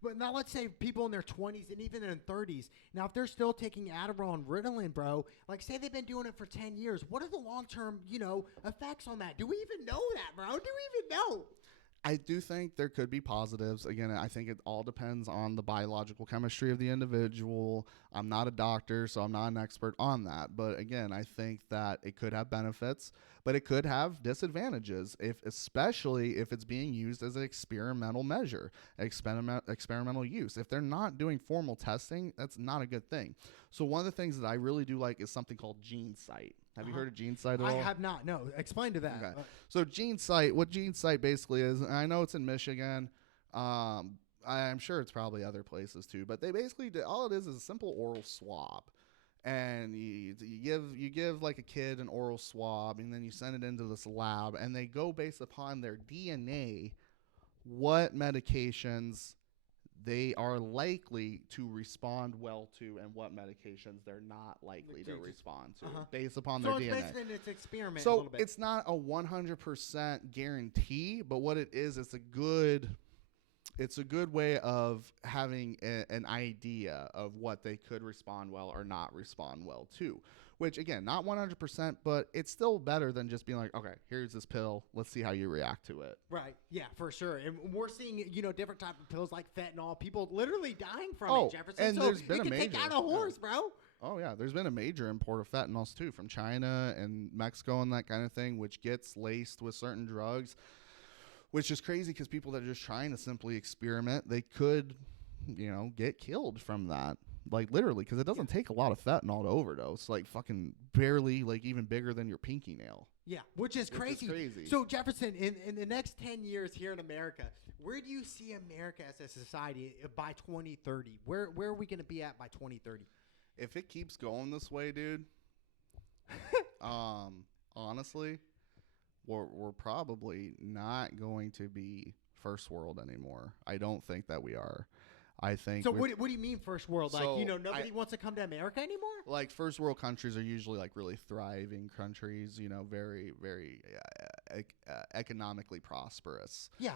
but now let's say people in their 20s and even in their 30s. Now, if they're still taking Adderall and Ritalin, bro, like say they've been doing it for 10 years, what are the long-term, effects on that? Do we even know that, bro? Do we even know? I do think there could be positives. Again, I think it all depends on the biological chemistry of the individual. I'm not a doctor, so I'm not an expert on that. But again, I think that it could have benefits, but it could have disadvantages, especially if it's being used as an experimental measure, experimental use. If they're not doing formal testing, that's not a good thing. So one of the things that I really do like is something called GeneSight. Have you heard of GeneSight at all? I have not. No. Explain to that. Okay. So GeneSight, what GeneSight basically is, and I know it's in Michigan. I'm sure it's probably other places too, but they basically all it is a simple oral swab, and you give like a kid an oral swab, and then you send it into this lab, and they go based upon their DNA, what medications they are likely to respond well to and what medications they're not likely to respond to based upon their DNA. So it's experiment so a little bit. It's not a 100% guarantee, but what it is, it's a good way of having an idea of what they could respond well or not respond well to. Which, again, not 100%, but it's still better than just being like, okay, here's this pill. Let's see how you react to it. Right. Yeah, for sure. And we're seeing, different type of pills like fentanyl. People literally dying from it, Jefferson. And so there's been it can take out a horse, bro. Oh, yeah. There's been a major import of fentanyls, too, from China and Mexico and that kind of thing, which gets laced with certain drugs, which is crazy because people that are just trying to simply experiment, they could, get killed from that. Like, literally, because it doesn't take a lot of fentanyl to overdose. Like, fucking barely, like, even bigger than your pinky nail. Yeah, which is crazy. So, Jefferson, in the next 10 years here in America, where do you see America as a society by 2030? Where are we going to be at by 2030? If it keeps going this way, dude, honestly, we're probably not going to be first world anymore. I don't think that we are. I think. So what do you mean first world? Like, nobody wants to come to America anymore? Like, first world countries are usually like really thriving countries, very, very economically prosperous. Yeah.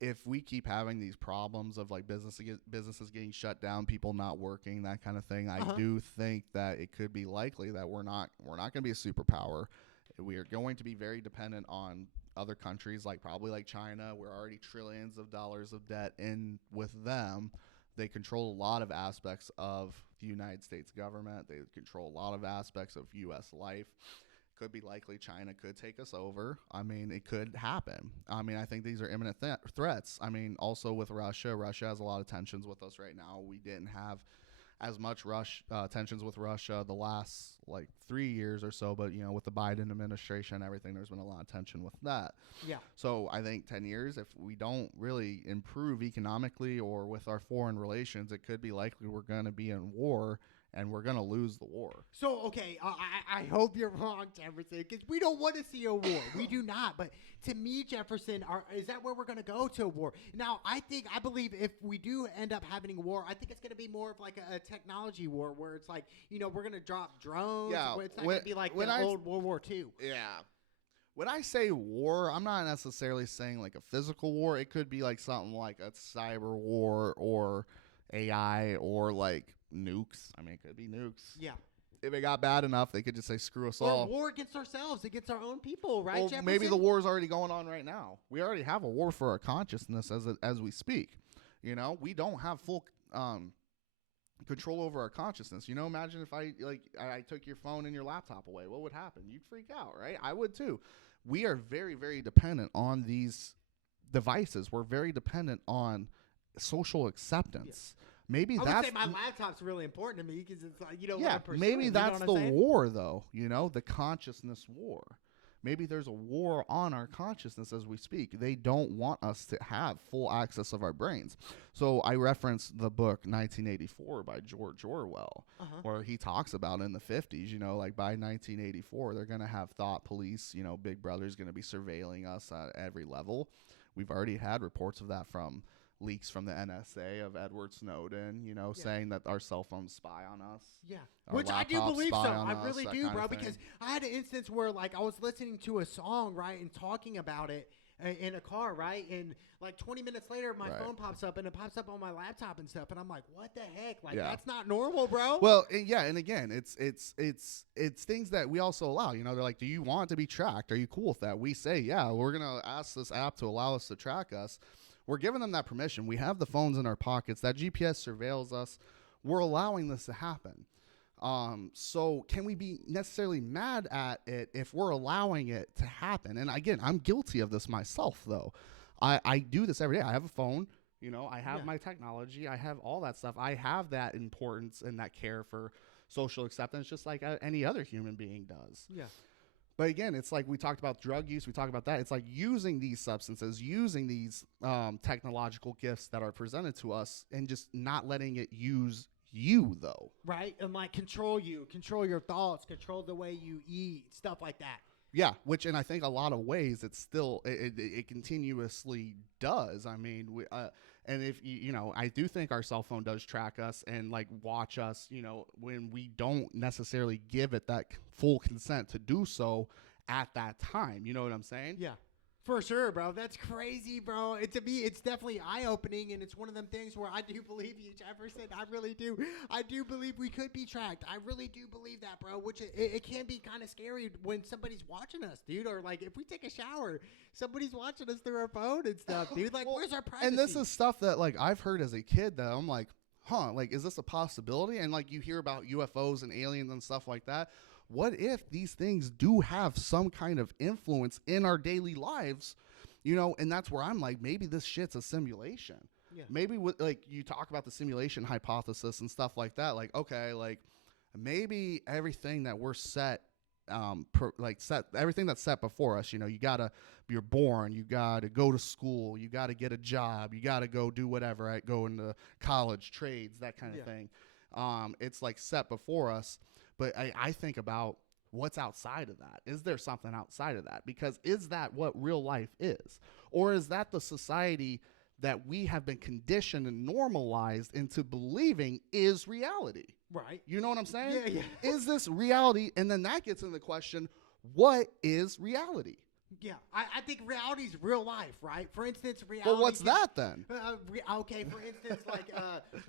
If we keep having these problems of like businesses getting shut down, people not working, that kind of thing, I do think that it could be likely that we're not going to be a superpower. We are going to be very dependent on other countries, probably like China. We're already trillions of dollars of debt in with them. They control a lot of aspects of the United States government. They control a lot of aspects of U.S. life. Could be likely China could take us over. I mean, it could happen. I mean, I think these are imminent threats. I mean, also with Russia. Russia has a lot of tensions with us right now. We didn't have as much tensions with Russia the last 3 years or so, but with the Biden administration and everything, there's been a lot of tension with that. Yeah. So I think 10 years, if we don't really improve economically or with our foreign relations, it could be likely we're going to be in war and we're going to lose the war. So, okay, I hope you're wrong, Jefferson, because we don't want to see a war. We do not. But to me, Jefferson, is that where we're going to go to a war? Now, I believe if we do end up having a war, I think it's going to be more of like a technology war where it's like, we're going to drop drones. Yeah. It's not going to be like the old World War II. Yeah. When I say war, I'm not necessarily saying like a physical war. It could be like something like a cyber war or AI or like nukes. I mean, it could be nukes. Yeah. If it got bad enough, they could just say, screw us all. Or war against ourselves, against our own people, right, well, Jefferson? maybe the war is already going on right now. We already have a war for our consciousness as we speak. We don't have full control over our consciousness. Imagine if I took your phone and your laptop away. What would happen? You'd freak out, right? I would too. We are very, very dependent on these devices. We're very dependent on social acceptance. Yeah. Maybe I that's would say my laptop's really important to me because it's like, maybe that's the war, though. The consciousness war. Maybe there's a war on our consciousness as we speak. They don't want us to have full access of our brains. So I referenced the book 1984 by George Orwell, where he talks about in the 50s, by 1984, they're going to have thought police, Big Brother's going to be surveilling us at every level. We've already had reports of that from leaks from the NSA of Edward Snowden, saying that our cell phones spy on us. Yeah. Which I do believe so. I really do, bro, because I had an instance where I was listening to a song, right, and talking about it, in a car, right? And like 20 minutes later, my phone pops up, and it pops up on my laptop and stuff, and I'm like, what the heck? Like that's not normal, bro. Well, and again, it's things that we also allow. You know, they're like, do you want to be tracked? Are you cool with that? We say, yeah, we're gonna ask this app to allow us to track us. We're giving them that permission. We have the phones in our pockets. That GPS surveils us. We're allowing this to happen. So can we be necessarily mad at it if we're allowing it to happen? And again, I'm guilty of this myself, though. I do this every day. I have a phone. You know, I have my technology. I have all that stuff. I have that importance and that care for social acceptance, just like any other human being does. Yeah. But again, it's like we talked about drug use. We talked about that. It's like using these substances, using these technological gifts that are presented to us, and just not letting it use you, though. Right? And like control you, control your thoughts, control the way you eat, stuff like that. Yeah, which, and I think a lot of ways it's still, it continuously does. I mean, and if you know, I do think our cell phone does track us and like watch us, you know, when we don't necessarily give it that full consent to do so at that time. You know what I'm saying? Yeah. For sure, bro. That's crazy, bro. To me, it's definitely eye-opening, and it's one of them things where I do believe you, Jefferson. I really do. I do believe we could be tracked. I really do believe that, bro, which it can be kind of scary when somebody's watching us, dude, or like if we take a shower, somebody's watching us through our phone and stuff, dude. Like, where's our privacy? And this is stuff that, like, I've heard as a kid that I'm like, like, is this a possibility? And, like, you hear about UFOs and aliens and stuff like that. What if these things do have some kind of influence in our daily lives, you know? And that's where I'm like, maybe this shit's a simulation. Yeah. Maybe like you talk about the simulation hypothesis and stuff like that. Like, okay, like maybe everything that we're set, everything that's set before us, you know, you're born, you gotta go to school, you gotta get a job, you gotta go do whatever, right? Go into college, trades, that kind of thing. It's like set before us. But I think about what's outside of that. Is there something outside of that? Because is that what real life is? Or is that the society that we have been conditioned and normalized into believing is reality? Right. You know what I'm saying? Yeah. Is this reality? And then that gets into the question, what is reality? Yeah, I think reality is real life, right? For instance, reality. Well, what's that then? Okay, for instance, like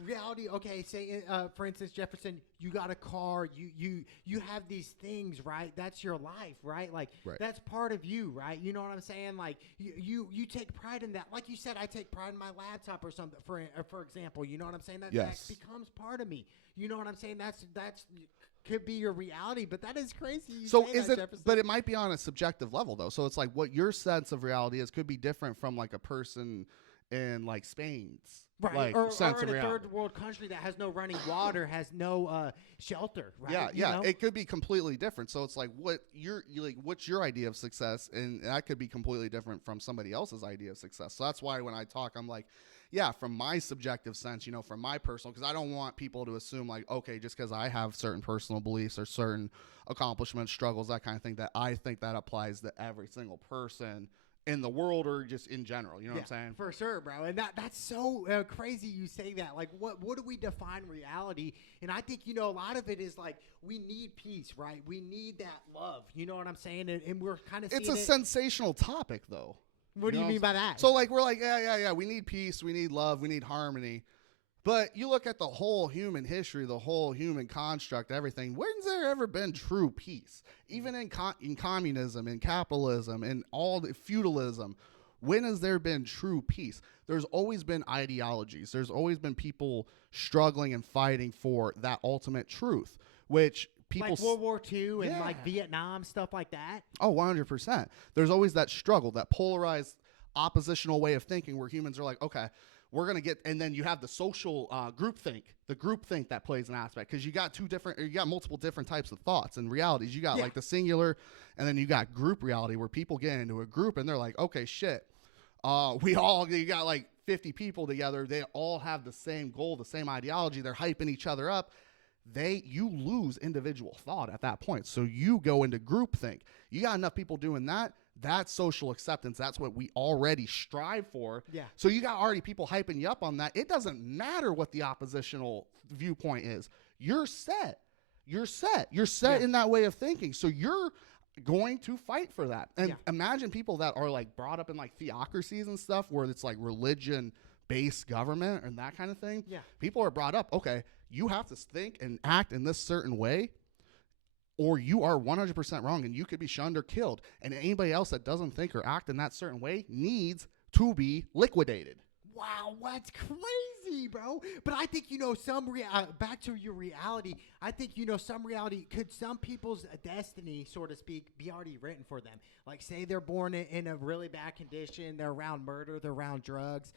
reality. Okay, say for instance, Jefferson, you got a car, you have these things, right? That's your life, right? Like that's part of you, right? You know what I'm saying? Like you take pride in that. Like you said, I take pride in my laptop or something. For example, you know what I'm saying? That becomes part of me. You know what I'm saying? That's could be your reality, but that is crazy. So is it? Jefferson. But it might be on a subjective level, though. So it's like what your sense of reality is could be different from like a person in like Spain's right, or in a third world country that has no running water, has no shelter. Right? Yeah, you know? It could be completely different. So it's like what's your idea of success, and that could be completely different from somebody else's idea of success. So that's why when I talk, I'm like, yeah, from my subjective sense, you know, from my personal, because I don't want people to assume like, okay, just because I have certain personal beliefs or certain accomplishments, struggles, that kind of thing, that I think that applies to every single person in the world or just in general. You know what I'm saying? For sure, bro. And that's so crazy you say that. Like, what do we define reality? And I think, you know, a lot of it is like we need peace, right? We need that love. You know what I'm saying? And we're kind of It's a sensational topic, though. What do you mean by that? So, like, we're like, yeah, we need peace, we need love, we need harmony. But you look at the whole human history, the whole human construct, everything. When's there ever been true peace? Even in communism, in capitalism, in all the feudalism, when has there been true peace? There's always been ideologies. There's always been people struggling and fighting for that ultimate truth, which people like World War II and like Vietnam, stuff like that. Oh, 100%. There's always that struggle, that polarized oppositional way of thinking where humans are like, okay, we're going to get, and then you have the social the groupthink that plays an aspect, because you got multiple different types of thoughts and realities. You got like the singular, and then you got group reality where people get into a group and they're like, okay, shit, you got like 50 people together. They all have the same goal, the same ideology. They're hyping each other up. You lose individual thought at that point. So you go into groupthink. You got enough people doing that. That's social acceptance. That's what we already strive for. Yeah. So you got already people hyping you up on that. It doesn't matter what the oppositional viewpoint is. You're set. You're set in that way of thinking. So going to fight for that. And imagine people that are like brought up in like theocracies and stuff where it's like religion based government and that kind of thing. Yeah. People are brought up, okay, you have to think and act in this certain way or you are 100% wrong and you could be shunned or killed. And anybody else that doesn't think or act in that certain way needs to be liquidated. Wow, that's crazy, bro. But I think, back to your reality, I think, some reality, could some people's destiny, so to speak, be already written for them? Like, say they're born in a really bad condition, they're around murder, they're around drugs.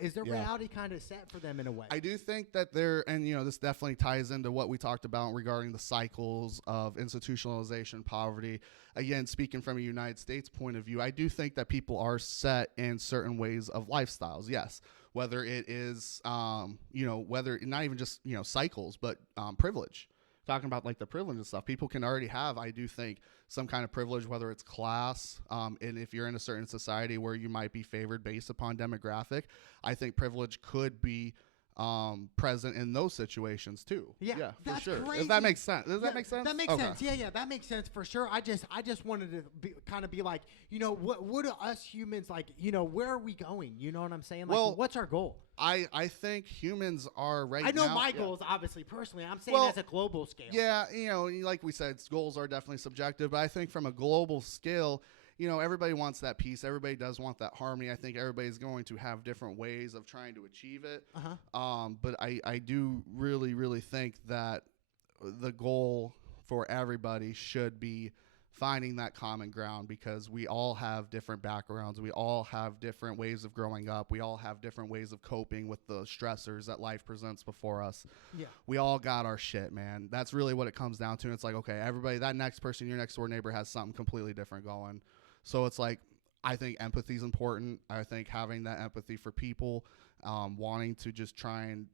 Is their reality kind of set for them in a way? I do think that this definitely ties into what we talked about regarding the cycles of institutionalization, poverty. Again, speaking from a United States point of view, I do think that people are set in certain ways of lifestyles. Yes, whether it is, whether not even just, cycles, but privilege. Talking about like the privilege and stuff, people can already have, I do think, some kind of privilege, whether it's class, and if you're in a certain society where you might be favored based upon demographic, I think privilege could be present in those situations too. Yeah, for sure. Crazy. Does that make sense? Does that make sense? That makes sense. Yeah, that makes sense for sure. I just wanted to be like, what do us humans like? Where are we going? You know what I'm saying? Like, well, what's our goal? I think humans are I know my goals, obviously, personally. I'm saying as a global scale. Yeah, like we said, goals are definitely subjective, but I think from a global scale, everybody wants that peace. Everybody does want that harmony. I think everybody's going to have different ways of trying to achieve it. But I do really, really think that the goal for everybody should be finding that common ground, because we all have different backgrounds. We all have different ways of growing up. We all have different ways of coping with the stressors that life presents before us. Yeah. We all got our shit, man. That's really what it comes down to. It's like, okay, everybody, that next person, your next door neighbor has something completely different going. So it's like, I think empathy is important. I think having that empathy for people, wanting to just try and,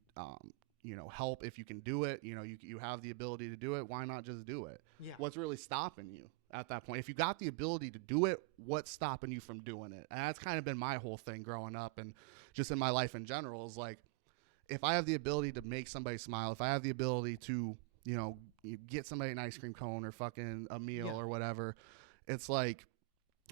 help if you can do it. You have the ability to do it. Why not just do it? Yeah. What's really stopping you at that point? If you got the ability to do it, what's stopping you from doing it? And that's kind of been my whole thing growing up and just in my life in general, is like, if I have the ability to make somebody smile, if I have the ability to, you get somebody an ice cream cone or fucking a meal or whatever, it's like,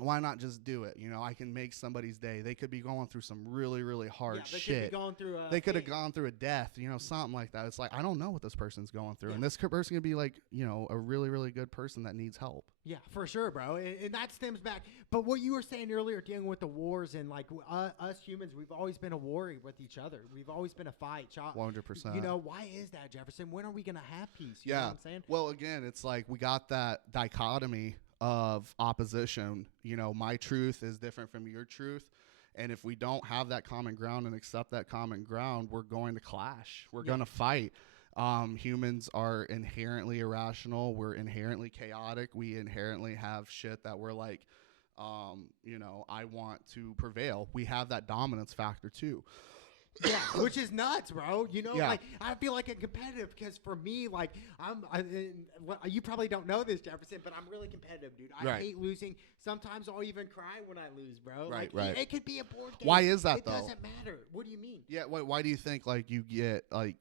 why not just do it? I can make somebody's day. They could be going through some really, really hard shit. They could have gone through a death, something like that. It's like, I don't know what this person's going through. And this person could be like, a really, really good person that needs help. Yeah, for sure, bro. And that stems back. But what you were saying earlier, dealing with the wars and like us humans, we've always been a war with each other. We've always been a fight. 100%. Why is that, Jefferson? When are we going to have peace? You know what I'm saying? Well, again, it's like we got that dichotomy of opposition. My truth is different from your truth, and if we don't have that common ground and accept that common ground, we're going to clash. We're going to fight. Humans are inherently irrational. We're inherently chaotic. We inherently have shit that we're like, I want to prevail. We have that dominance factor too. Yeah, which is nuts, bro. Like, I feel like a competitive, because for me, like, you probably don't know this, Jefferson, but I'm really competitive, dude. I hate losing. Sometimes I'll even cry when I lose, bro. Right. It could be a board game. Why is that, it though? It doesn't matter. What do you mean? Yeah, why do you think, like, you get, like,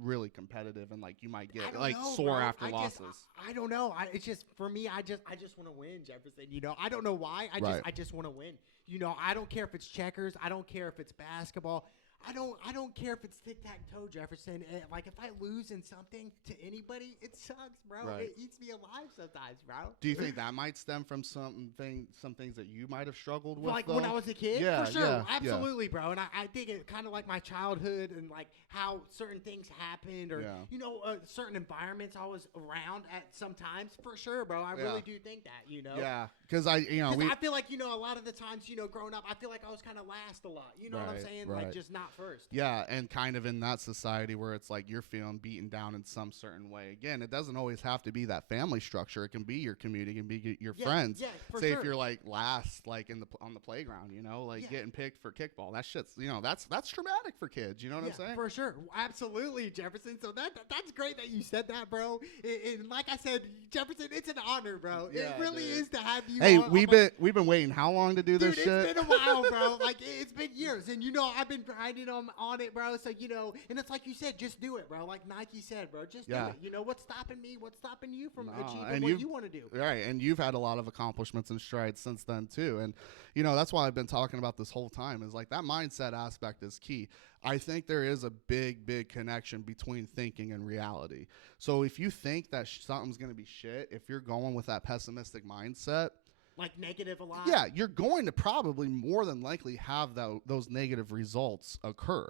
really competitive and, like, you might get, like, sore after losses? I don't know. It's just, for me, I just want to win, Jefferson. I don't know why. I just want to win. I don't care if it's checkers. I don't care if it's basketball. I don't care if it's tic-tac-toe, Jefferson. Like, if I lose in something to anybody, it sucks, bro. Right. It eats me alive sometimes, bro. Do you think that might stem from some things that you might have struggled with, like, though? when I was a kid? Yeah, for sure. yeah, Absolutely, bro. And I think it kind of like my childhood and, like, how certain things happened or, certain environments I was around at sometimes. For sure, bro. I really do think that, Yeah, because I feel like, a lot of the times, growing up, I feel like I was kind of last a lot. You know what I'm saying? Right. Like, just not first. Yeah, and kind of in that society where it's like you're feeling beaten down in some certain way. Again, it doesn't always have to be that family structure. It can be your community, it can be your friends. Yeah, for Say sure. if you're like last, like on the playground, getting picked for kickball. That shit's that's traumatic for kids. You know what I'm saying? For sure, absolutely, Jefferson. So that's great that you said that, bro. And like I said, Jefferson, it's an honor, bro. Yeah, it really is to have you. Hey, we've been waiting how long to do this shit? It's been a while, bro. Like, it's been years, and I've been grinding. grinding on it, bro. So, and it's like you said, just do it, bro. Like Nike said, bro, just do it. What's stopping me? What's stopping you from achieving what you want to do? Right, and you've had a lot of accomplishments and strides since then, too. And, that's why I've been talking about this whole time is like that mindset aspect is key. I think there is a big, big connection between thinking and reality. So if you think that something's going to be shit, if you're going with that pessimistic mindset, like negative a lot. Yeah, you're going to probably more than likely have those negative results occur.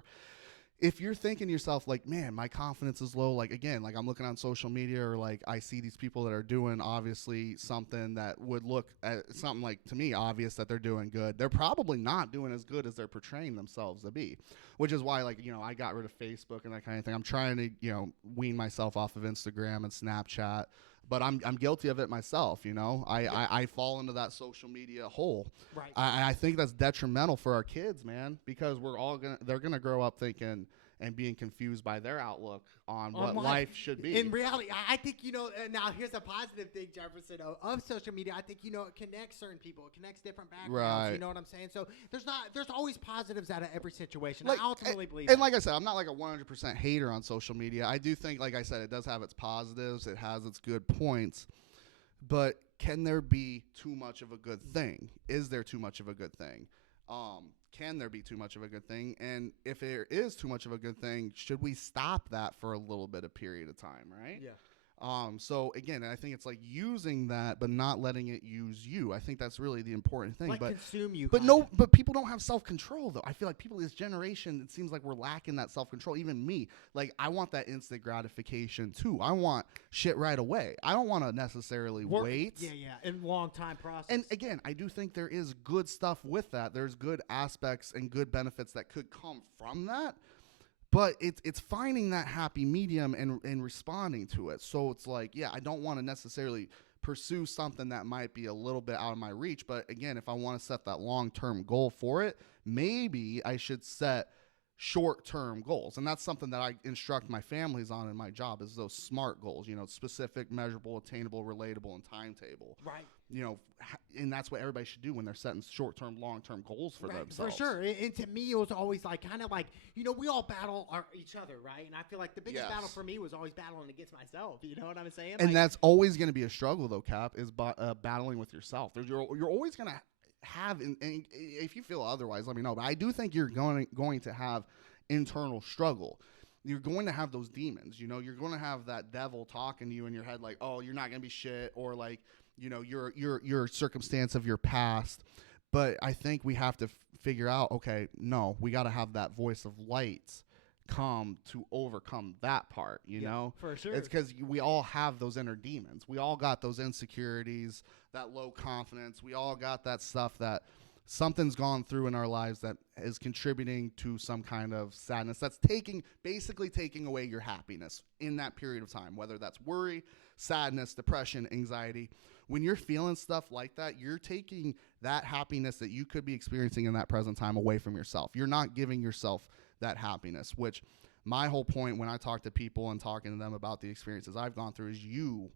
If you're thinking to yourself like, man, my confidence is low, like again, like I'm looking on social media or like I see these people that are doing obviously something that would look at something like to me obvious that they're doing good. They're probably not doing as good as they're portraying themselves to be, which is why like, I got rid of Facebook and that kind of thing. I'm trying to, wean myself off of Instagram and Snapchat. But I'm guilty of it myself, I fall into that social media hole. Right. I think that's detrimental for our kids, man, because they're gonna grow up thinking and being confused by their outlook on what life should be. In reality, I think, now here's a positive thing, Jefferson, of social media. I think, it connects certain people. It connects different backgrounds. Right. You know what I'm saying? So there's always positives out of every situation. I ultimately believe and like I said, I'm not like a 100% hater on social media. I do think, like I said, it does have its positives. It has its good points. But can there be too much of a good thing? Is there too much of a good thing? Can there be too much of a good thing? And if there is too much of a good thing, should we stop that for a little bit of period of time, right? Yeah. So again, I think it's like using that, but not letting it use you. I think that's really the important thing. Like consume you. But people don't have self-control though. I feel like people this generation, it seems like we're lacking that self-control. Even me, like I want that instant gratification too. I want shit right away. I don't want to necessarily wait. Yeah, and long time process. And again, I do think there is good stuff with that. There's good aspects and good benefits that could come from that. But it's finding that happy medium and responding to it. So it's like, yeah, I don't want to necessarily pursue something that might be a little bit out of my reach. But again, if I want to set that long-term goal for it, maybe I should set short-term goals. And that's something that I instruct my families on in my job is those SMART goals, specific, measurable, attainable, relatable, and timetable. Right. And that's what everybody should do when they're setting short-term, long-term goals for themselves. For sure. And to me, it was always like kind of like, we all battle each other, right? And I feel like the biggest battle for me was always battling against myself. You know what I'm saying? And that's always going to be a struggle, though, Cap, is battling with yourself. You're always going to have, and if you feel otherwise, let me know. But I do think you're going to have internal struggle. You're going to have those demons. You're going to have that devil talking to you in your head, like, oh, you're not going to be shit, or like, your circumstance of your past. But I think we have to figure out, okay, no, we got to have that voice of light come to overcome that part, you know? For sure. It's because we all have those inner demons. We all got those insecurities, that low confidence. We all got that stuff that something's gone through in our lives that is contributing to some kind of sadness. That's basically taking away your happiness in that period of time, whether that's worry, sadness, depression, anxiety. When you're feeling stuff like that, you're taking that happiness that you could be experiencing in that present time away from yourself. You're not giving yourself that happiness, which my whole point when I talk to people and talking to them about the experiences I've gone through is you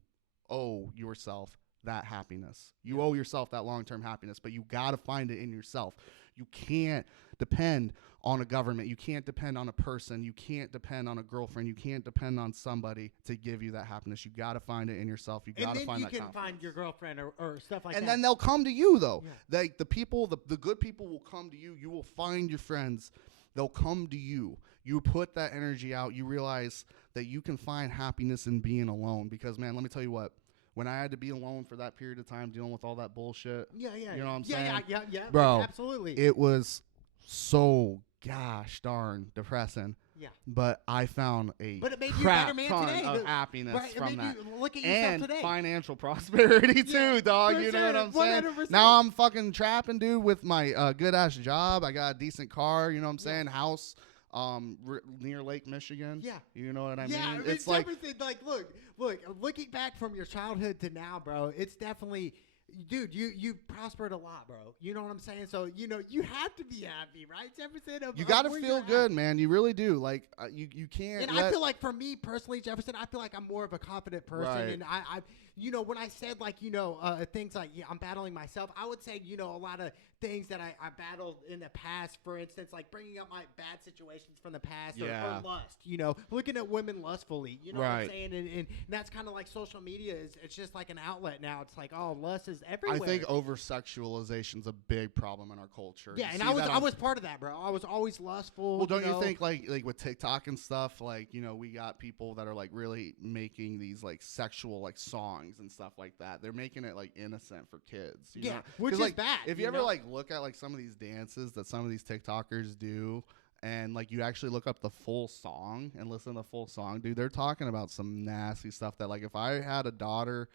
owe yourself that happiness. You owe yourself that long-term happiness, but you got to find it in yourself. You can't depend on a government. You can't depend on a person. You can't depend on a girlfriend. You can't depend on somebody to give you that happiness. You got to find it in yourself. You got to find that confidence. And then you can find your girlfriend or stuff like that. And then they'll come to you, though. Yeah. The good people will come to you. You will find your friends. They'll come to you. You put that energy out. You realize that you can find happiness in being alone. Because, man, let me tell you what. When I had to be alone for that period of time dealing with all that bullshit. You know what I'm saying? Yeah. Bro, absolutely. It was so gosh darn depressing. Yeah. But I found a but it made crap you a better man ton today. of happiness from that. Look at yourself and today. Financial prosperity too, dog. You know what I'm saying? 100%. Now I'm fucking trapping, dude, with my good ass job. I got a decent car, you know what I'm saying? House near Lake Michigan. Yeah. You know what I mean? Yeah, It's like everything. Like, look, look, looking back from your childhood to now, bro, it's definitely, dude, you prospered a lot, bro. You know what I'm saying? So, you know, you have to be happy, right? Jefferson, you got to feel good, man. You really do. Like, you can't. And I feel like for me personally, Jefferson, I feel like I'm more of a confident person. Right. And I you know, when I said like, you know, things like, I'm battling myself, I would say, you know, a lot of things that I battled in the past, for instance, like bringing up my bad situations from the past or lust, you know, looking at women lustfully, you know what I'm saying? And that's kind of like social media it's just like an outlet now. It's like, oh, lust is everywhere. I think over-sexualization is a big problem in our culture. Yeah, and I was part of that, bro. I was always lustful. Well, don't you think like with TikTok and stuff, like, you know, we got people that are like really making these like sexual like songs and stuff like that. They're making it like innocent for kids. You know? Which is like, bad. If you ever like look at like some of these dances that some of these TikTokers do, and like you actually look up the full song and listen to the full song, dude, they're talking about some nasty stuff that like if I had a daughter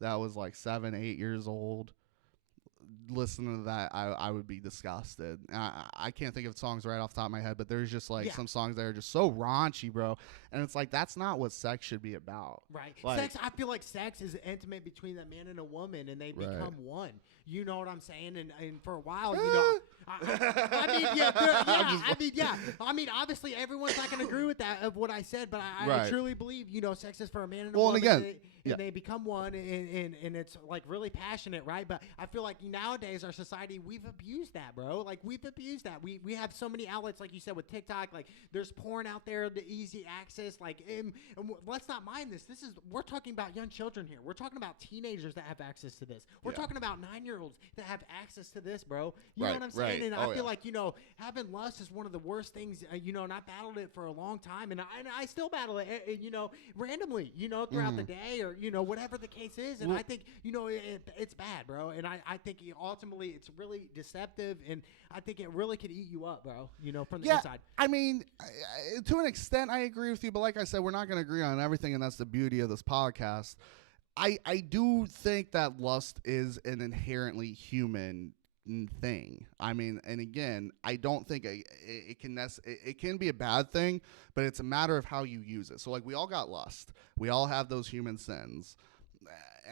that was like 7, 8 years old, listening to that, I would be disgusted. I can't think of songs right off the top of my head, but there's just like some songs that are just so raunchy, bro. And it's like, that's not what sex should be about. Right. Like, sex, I feel like sex is intimate between a man and a woman, and they become one. You know what I'm saying? And for a while, you know, I mean, obviously everyone's not going to agree with that of what I said, but I truly believe, you know, sex is for a man and a woman. And again, and they become one, and it's like really passionate, right? But I feel like nowadays our society, we've abused that, bro. Like we've abused that. We have so many outlets, like you said, with TikTok. Like there's porn out there, the easy access. Like, and let's not mind this. We're talking about young children here. We're talking about teenagers that have access to this. We're talking about 9-year-olds that have access to this, bro. You know what I'm saying? And I feel like, you know, having lust is one of the worst things. You know, and I battled it for a long time, and I still battle it. You know, randomly. You know, throughout the day or, you know, whatever the case is. And I think, you know, it's bad, bro. And I think ultimately it's really deceptive, and I think it really could eat you up, bro, you know, from the inside. I mean, to an extent, I agree with you. But like I said, we're not going to agree on everything, and that's the beauty of this podcast. I do think that lust is an inherently human thing. I mean, and again, I don't think it can be a bad thing, but it's a matter of how you use it. So like we all got lust. We all have those human sins.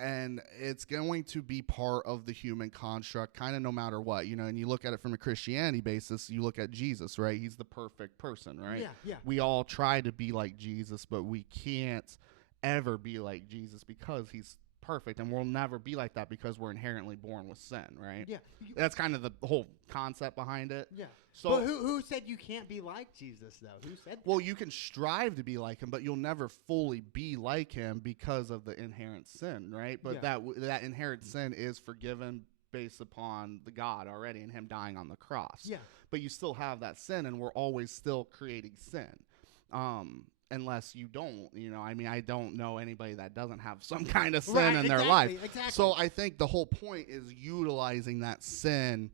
And it's going to be part of the human construct kind of no matter what, you know, and you look at it from a Christianity basis, you look at Jesus, right? He's the perfect person, right? Yeah. We all try to be like Jesus, but we can't ever be like Jesus because he's perfect, and we'll never be like that because we're inherently born with sin, right? Yeah. That's kind of the whole concept behind it. Yeah. So, but who said you can't be like Jesus, though? Who said that? Well, you can strive to be like him, but you'll never fully be like him because of the inherent sin, right? But that inherent sin is forgiven based upon the God already and him dying on the cross. Yeah. But you still have that sin, and we're always still creating sin. Unless you don't, you know, I mean, I don't know anybody that doesn't have some kind of sin in their life. Exactly. So I think the whole point is utilizing that sin.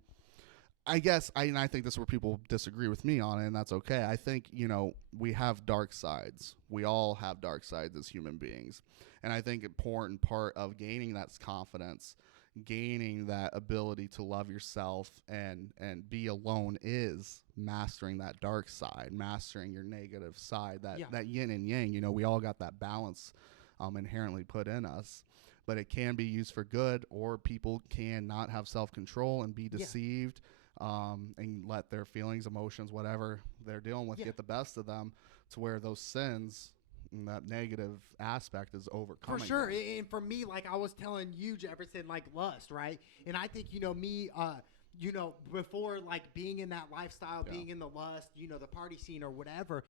I guess, and I think this is where people disagree with me on it, and that's okay. I think, you know, we have dark sides. We all have dark sides as human beings. And I think an important part of gaining that confidence, gaining that ability to love yourself and be alone is mastering that dark side, mastering your negative side, that yin and yang. You know, we all got that balance inherently put in us, but it can be used for good, or people can not have self-control and be deceived and let their feelings, emotions, whatever they're dealing with get the best of them, to where those sins and that negative aspect is overcoming. For sure. And for me, like I was telling you, Jefferson, like lust, right? And I think, you know, me, you know, before like being in that lifestyle, being in the lust, you know, the party scene or whatever,